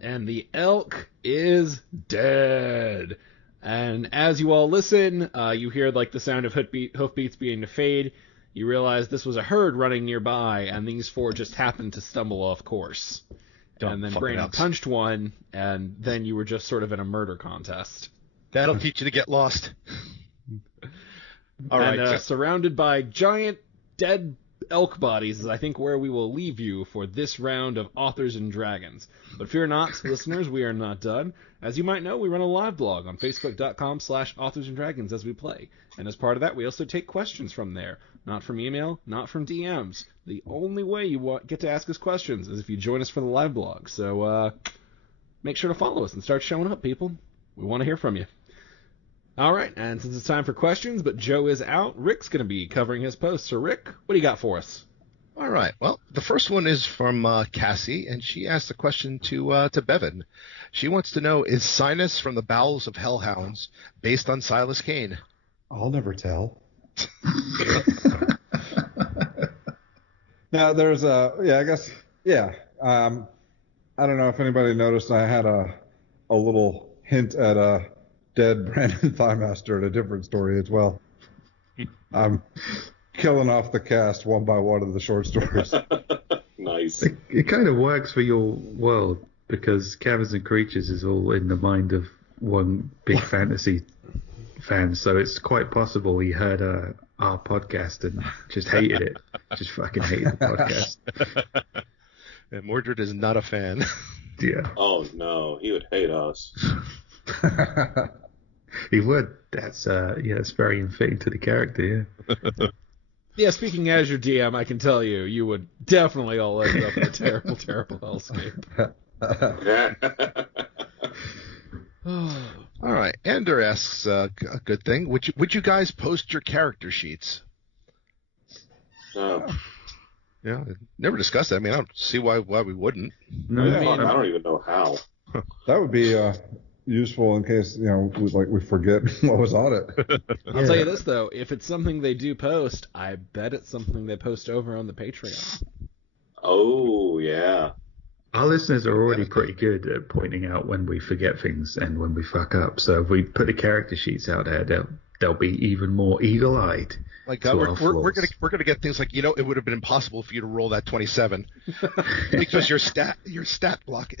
And the elk is dead. And as you all listen, you hear like the sound of hoofbeats beginning to fade. You realize this was a herd running nearby, and these four just happened to stumble off course. And then Brandon punched one, and then you were just sort of in a murder contest. That'll teach you to get lost. All right. And surrounded by giant dead elk bodies is, I think, where we will leave you for this round of Authors and Dragons. But fear not, listeners, we are not done. As you might know, we run a live blog on facebook.com/Authors and Dragons as we play. And as part of that, we also take questions from there. Not from email, not from DMs. The only way you get to ask us questions is if you join us for the live blog. So make sure to follow us and start showing up, people. We want to hear from you. All right, and since it's time for questions, but Joe is out, Rick's going to be covering his post. So, Rick, what do you got for us? All right. Well, the first one is from Cassie, and she asked a question to Bevan. She wants to know, is Silas from the Bowels of Hellhounds based on Silas Kane? I'll never tell. Now, there's I guess, yeah. I don't know if anybody noticed, I had a little hint at a dead Brandon Thighmaster in a different story as well. I'm killing off the cast one by one of the short stories. Nice. It kind of works for your world because Caverns and Creatures is all in the mind of one big fantasy fan, so it's quite possible he heard our podcast and just hated it. Just fucking hated the podcast. And Mordred is not a fan. Yeah. Oh, no. He would hate us. He would. That's it's very unfitting to the character, yeah. Yeah, speaking as your DM, I can tell you, you would definitely all end up in a terrible, terrible hellscape. All right. Ender asks a good thing. Would you guys post your character sheets? No. Yeah, never discussed that. I mean, I don't see why we wouldn't. No, I don't even know how. That would be useful in case we forget what was on it. I'll tell you this though, if it's something they do post, I bet it's something they post over on the Patreon. Oh yeah. Our listeners are already pretty good at pointing out when we forget things and when we fuck up. So if we put the character sheets out there, they'll be even more eagle-eyed. Like we're gonna get things like, it would have been impossible for you to roll that 27 because your stat block.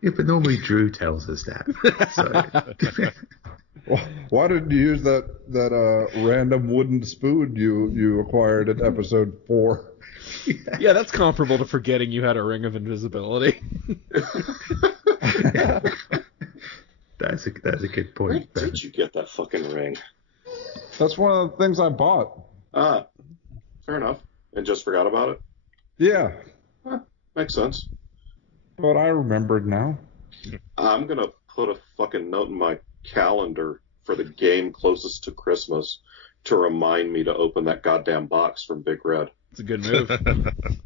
Yeah, but normally Drew tells us that. So. Why didn't you use that random wooden spoon you acquired in episode 4? Yeah, that's comparable to forgetting you had a ring of invisibility. That's a good point. Where did you get that fucking ring? That's one of the things I bought. Ah, fair enough. And just forgot about it? Yeah. Makes sense. But I remembered now. I'm going to put a fucking note in my calendar for the game closest to Christmas to remind me to open that goddamn box from Big Red. It's a good move.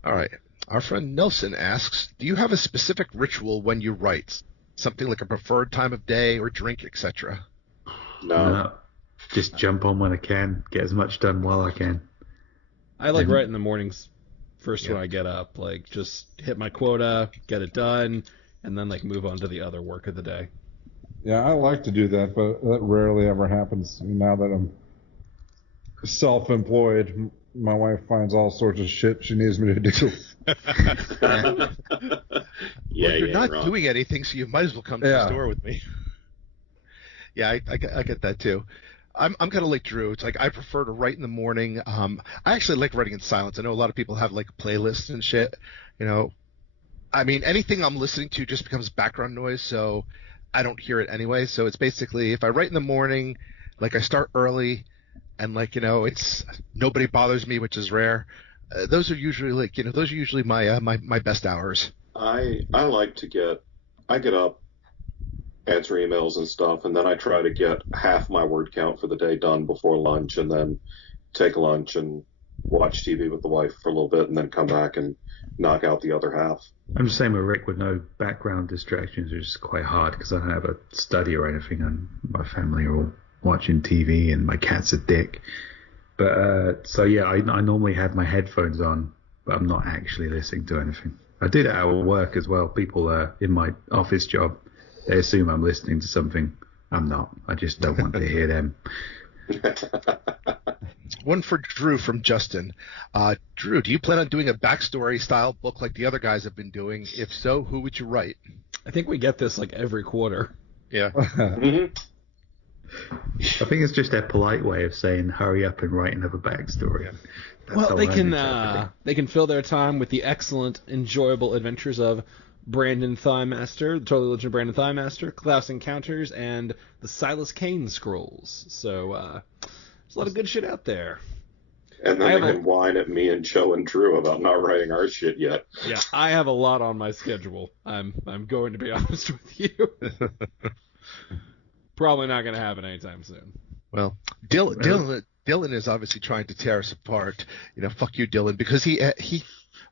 All right. Our friend Nelson asks, do you have a specific ritual when you write? Something like a preferred time of day or drink, etc.? No. Just jump on when I can. Get as much done while I can. I like writing in the mornings first when I get up. Like, just hit my quota, get it done, and then, move on to the other work of the day. Yeah, I like to do that, but that rarely ever happens now that I'm self-employed. My wife finds all sorts of shit she needs me to do. Well, you're not doing anything, so you might as well come to the store with me. Yeah, I get that too. I'm kind of like Drew. It's like I prefer to write in the morning. I actually like writing in silence. I know a lot of people have playlists and shit. I mean, anything I'm listening to just becomes background noise. So I don't hear it anyway. So it's basically if I write in the morning, like I start early, and like it's nobody bothers me, which is rare. Those are usually my best hours. I like to get up, answer emails and stuff, and then I try to get half my word count for the day done before lunch, and then take lunch and watch TV with the wife for a little bit, and then come back and knock out the other half. I'm the same with Rick with no background distractions, which is quite hard because I don't have a study or anything, and my family are all watching TV, and my cat's a dick. But so yeah, I normally have my headphones on, but I'm not actually listening to anything. I do that at work as well. People in my office job, they assume I'm listening to something. I'm not. I just don't want to hear them. One for Drew from Justin. Drew, do you plan on doing a backstory style book like the other guys have been doing? If so, who would you write? I think we get this like every quarter. Yeah. Mm-hmm. I think it's just their polite way of saying hurry up and write another backstory. That's Well, how they I can interpret it. they can fill their time with the excellent, enjoyable adventures of Brandon Thighmaster, the Totally Legend Brandon Thighmaster, Klaus Encounters, and the Silas Kane Scrolls. So there's a lot of good shit out there. And then they can whine at me and Joe and Drew about not writing our shit yet. Yeah, I have a lot on my schedule. I'm going to be honest with you. Probably not going to happen anytime soon. Well, Dylan is obviously trying to tear us apart. Fuck you, Dylan, because he.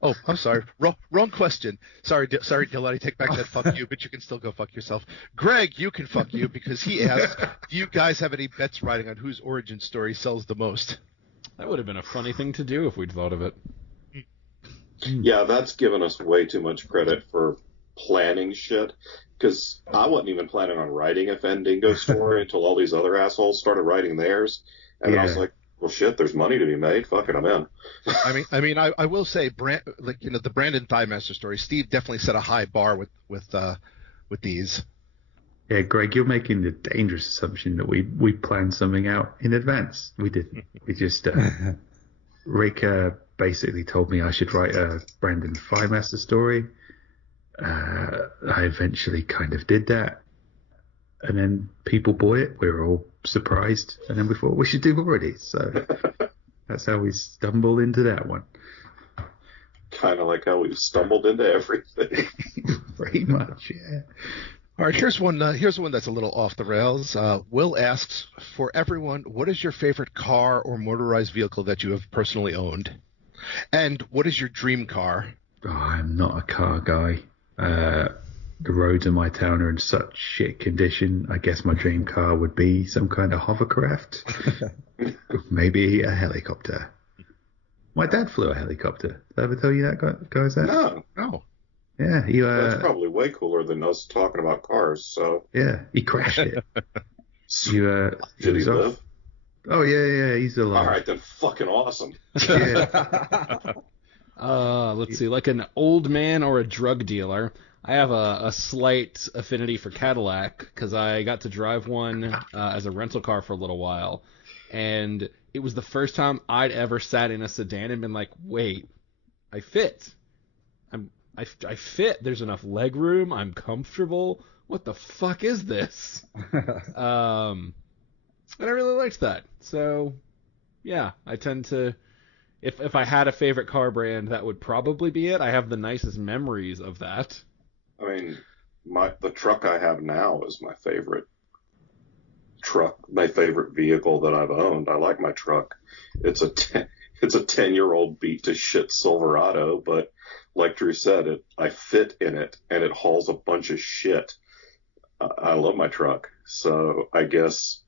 Oh, I'm sorry. Wrong question. Sorry, Dylan. I take back that fuck you, but you can still go fuck yourself. Greg, you can fuck you because he asked, do you guys have any bets riding on whose origin story sells the most? That would have been a funny thing to do if we'd thought of it. Yeah, that's given us way too much credit for planning shit. Because I wasn't even planning on writing a Fendingo story until all these other assholes started writing theirs. And I was like, well, shit, there's money to be made. Fuck it, I'm in. I will say, the Brandon Thighmaster story, Steve definitely set a high bar with these. Yeah, Greg, you're making the dangerous assumption that we planned something out in advance. We didn't. We just Rick basically told me I should write a Brandon Thighmaster story. I eventually kind of did that, and then people bought it. We were all surprised, and then we thought we should do already. So that's how we stumbled into that one. Kind of like how we've stumbled into everything. Pretty much, yeah. All right, here's one that's a little off the rails. Will asks, for everyone, what is your favorite car or motorized vehicle that you have personally owned? And what is your dream car? Oh, I'm not a car guy. The roads in my town are in such shit condition. I guess my dream car would be some kind of hovercraft. Maybe a helicopter. My dad flew a helicopter. Did I ever tell you that, guys? No. Yeah, That's probably way cooler than us talking about cars, so... Yeah, he crashed it. Did he live? Oh, yeah, he's alive. All right, then fucking awesome. Yeah. Let's see, like an old man or a drug dealer. I have a slight affinity for Cadillac because I got to drive one as a rental car for a little while, and it was the first time I'd ever sat in a sedan and been like, wait, I fit. I fit. There's enough leg room. I'm comfortable. What the fuck is this? And I really liked that. So, yeah, I tend to... If I had a favorite car brand, that would probably be it. I have the nicest memories of that. I mean, the truck I have now is my favorite truck, my favorite vehicle that I've owned. I like my truck. It's a 10-year-old beat to shit Silverado, but like Drew said, I fit in it, and it hauls a bunch of shit. I love my truck, so I guess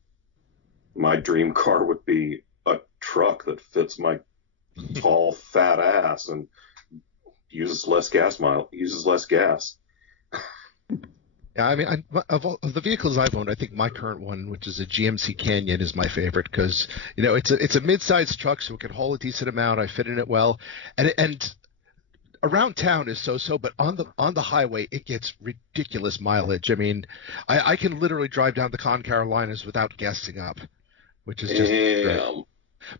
my dream car would be a truck that fits my tall, fat ass and uses less gas. Yeah, I mean, of the vehicles I've owned, I think my current one, which is a GMC Canyon, is my favorite because it's a mid-sized truck, so it can haul a decent amount. I fit in it well, and around town is so, but on the highway it gets ridiculous mileage. I mean, I can literally drive down the Carolinas without gassing up, which is just great.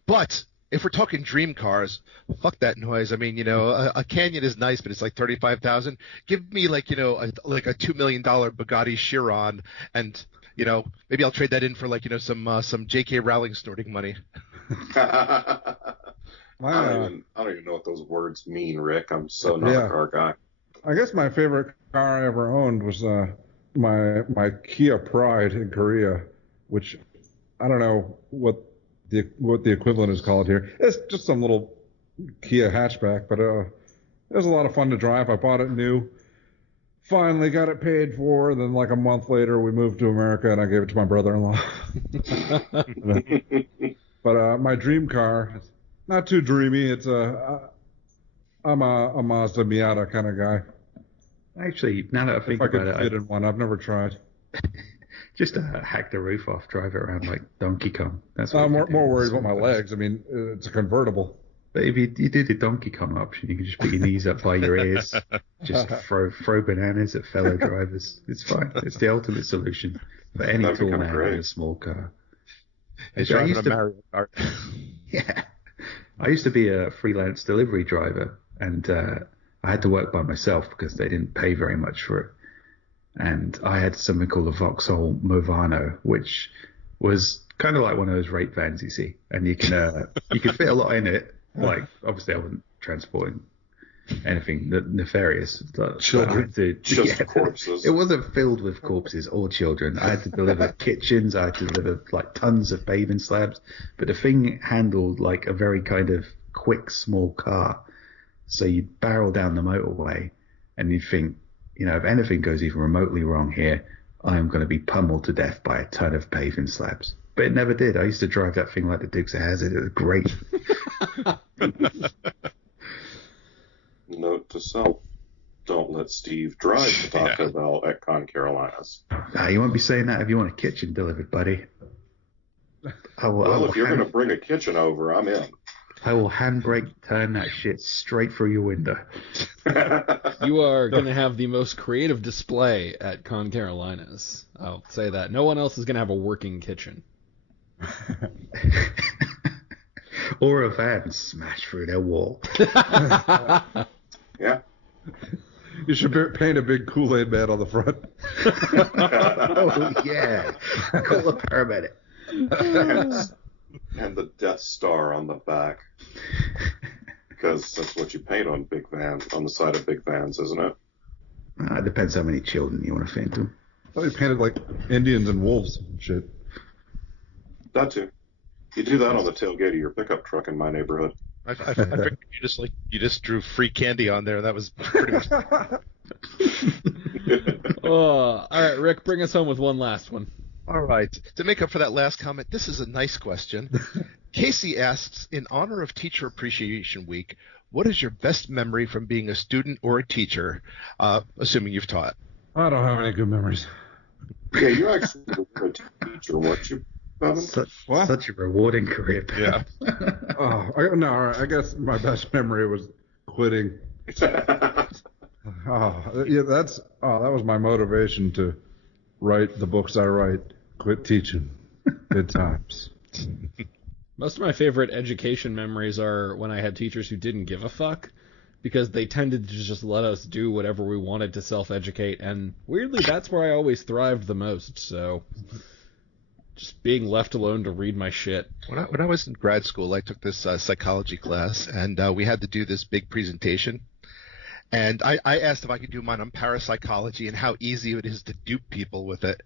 But if we're talking dream cars, fuck that noise. I mean, a Canyon is nice, but it's like 35,000. Give me like a $2 million Bugatti Chiron, and maybe I'll trade that in for like some J.K. Rowling snorting money. I don't even know what those words mean, Rick. I'm so not a car guy. I guess my favorite car I ever owned was my Kia Pride in Korea, which I don't know what the equivalent is called here. It's just some little Kia hatchback, but it was a lot of fun to drive. I bought it new. Finally got it paid for. Then like a month later, we moved to America, and I gave it to my brother-in-law. But my dream car, not too dreamy. I'm a Mazda Miata kind of guy. Actually, now that I think if I could about fit it, in one, I've never tried. just hack the roof off, drive it around like Donkey Kong. That's what I'm you more do. worried about my legs. I mean, it's a convertible. But if you do the Donkey Kong option, you can just put your knees up by your ears, just throw bananas at fellow drivers. It's fine. It's the ultimate solution for any That'd be tall kinda man great. in a small car. It's I driving used a to- Mario Kart. Yeah. I used to be a freelance delivery driver, and I had to work by myself because they didn't pay very much for it. And I had something called a Vauxhall Movano, which was kind of like one of those rape vans you see, and you can fit a lot in it. Like, obviously, I wasn't transporting anything nefarious. Children. Just corpses. It wasn't filled with corpses or children. I had to deliver kitchens. I had to deliver like tons of paving slabs. But the thing handled like a very kind of quick, small car. So you'd barrel down the motorway, and you'd think, if anything goes even remotely wrong here, I am going to be pummeled to death by a ton of paving slabs. But it never did. I used to drive that thing like the Dukes of Hazzard. It was great. Note to self: don't let Steve drive to Taco Bell at Con Carolinas. You won't be saying that if you want a kitchen delivered, buddy. Well, if you're going to bring a kitchen over, I'm in. I will handbrake turn that shit straight through your window. You are going to have the most creative display at Con Carolinas. I'll say that. No one else is going to have a working kitchen. Or a van smashed through their wall. Yeah. You should paint a big Kool-Aid man on the front. Oh, yeah. Call a paramedic. And the Death Star on the back. Because that's what you paint on big vans, on the side of big vans, isn't it? It depends how many children you want to fit into them. I thought you painted like Indians and wolves and shit. That too. You do that on the tailgate of your pickup truck in my neighborhood. I figured you just drew free candy on there. That was pretty much. All right, Rick, bring us home with one last one. All right. To make up for that last comment, this is a nice question. Casey asks, in honor of Teacher Appreciation Week, what is your best memory from being a student or a teacher, assuming you've taught? I don't have any good memories. Yeah, you actually were a teacher, weren't you, Bevan? Such a rewarding career path. Yeah. I guess my best memory was quitting. That was my motivation to write the books I write. Quit teaching. Good times. Most of my favorite education memories are when I had teachers who didn't give a fuck, because they tended to just let us do whatever we wanted to self-educate, and weirdly, that's where I always thrived the most, so just being left alone to read my shit. When I was in grad school, I took this psychology class, and we had to do this big presentation. And I asked if I could do mine on parapsychology and how easy it is to dupe people with it.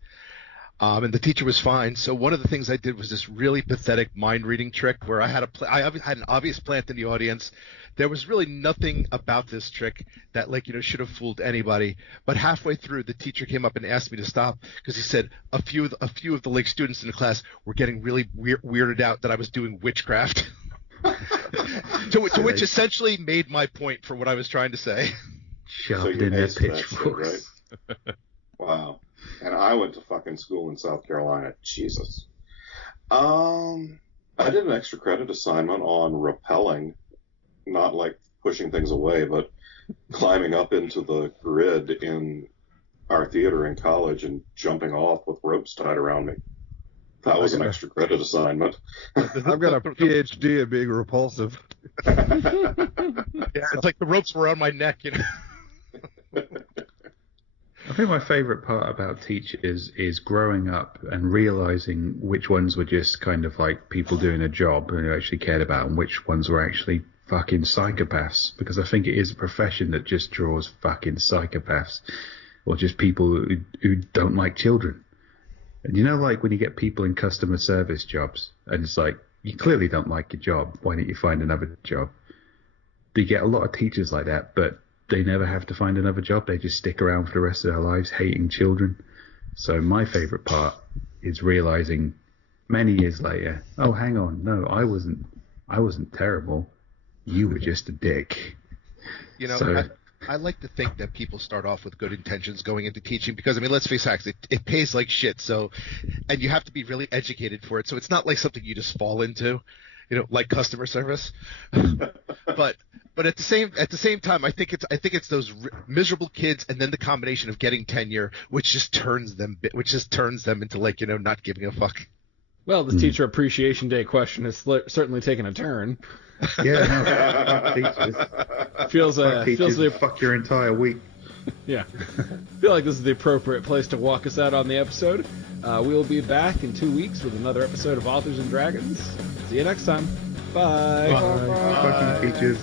And the teacher was fine. So one of the things I did was this really pathetic mind reading trick where I had an obvious plant in the audience. There was really nothing about this trick that should have fooled anybody. But halfway through, the teacher came up and asked me to stop because he said a few of the students in the class were getting really weirded out that I was doing witchcraft. to which essentially made my point for what I was trying to say. Shoved in their pitchforks. Right? Wow. And I went to fucking school in South Carolina. Jesus. I did an extra credit assignment on rappelling, not like pushing things away, but climbing up into the grid in our theater in college and jumping off with ropes tied around me. That was an extra credit assignment. I've got a PhD at being repulsive. Yeah, it's like the ropes were on my neck, you know. I think my favourite part about teachers is growing up and realising which ones were just kind of like people doing a job and who actually cared about, and which ones were actually fucking psychopaths. Because I think it is a profession that just draws fucking psychopaths, or just people who don't like children. And you know, like when you get people in customer service jobs, and it's like, you clearly don't like your job, why don't you find another job? You get a lot of teachers like that, but they never have to find another job. They just stick around for the rest of their lives hating children. So my favourite part is realising many years later, oh, hang on, no, I wasn't terrible. You were just a dick. You know, So- I like to think that people start off with good intentions going into teaching because, I mean, let's face facts, it pays like shit. So, and you have to be really educated for it. So it's not like something you just fall into, you know, like customer service. But at the same time, I think it's those miserable kids, and then the combination of getting tenure, which just turns them into, like, you know, not giving a fuck. Well, this Teacher Appreciation Day question has certainly taken a turn. Yeah, no, fuck teachers. Feels Teachers, fuck your entire week. Yeah. I feel like this is the appropriate place to walk us out on the episode. We'll be back in 2 weeks with another episode of Authors and Dragons. See you next time. Bye. Fucking teachers.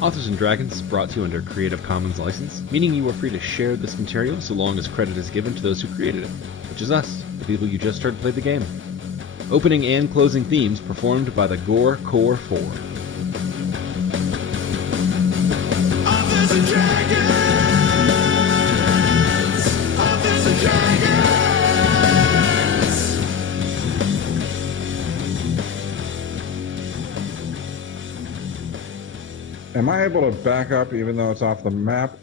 Authors and Dragons is brought to you under a Creative Commons license, meaning you are free to share this material so long as credit is given to those who created it, which is us, the people you just heard play the game. Opening and closing themes performed by the Gore Core 4. Authors and Dragons! Authors and Dragons! Am I able to back up even though it's off the map?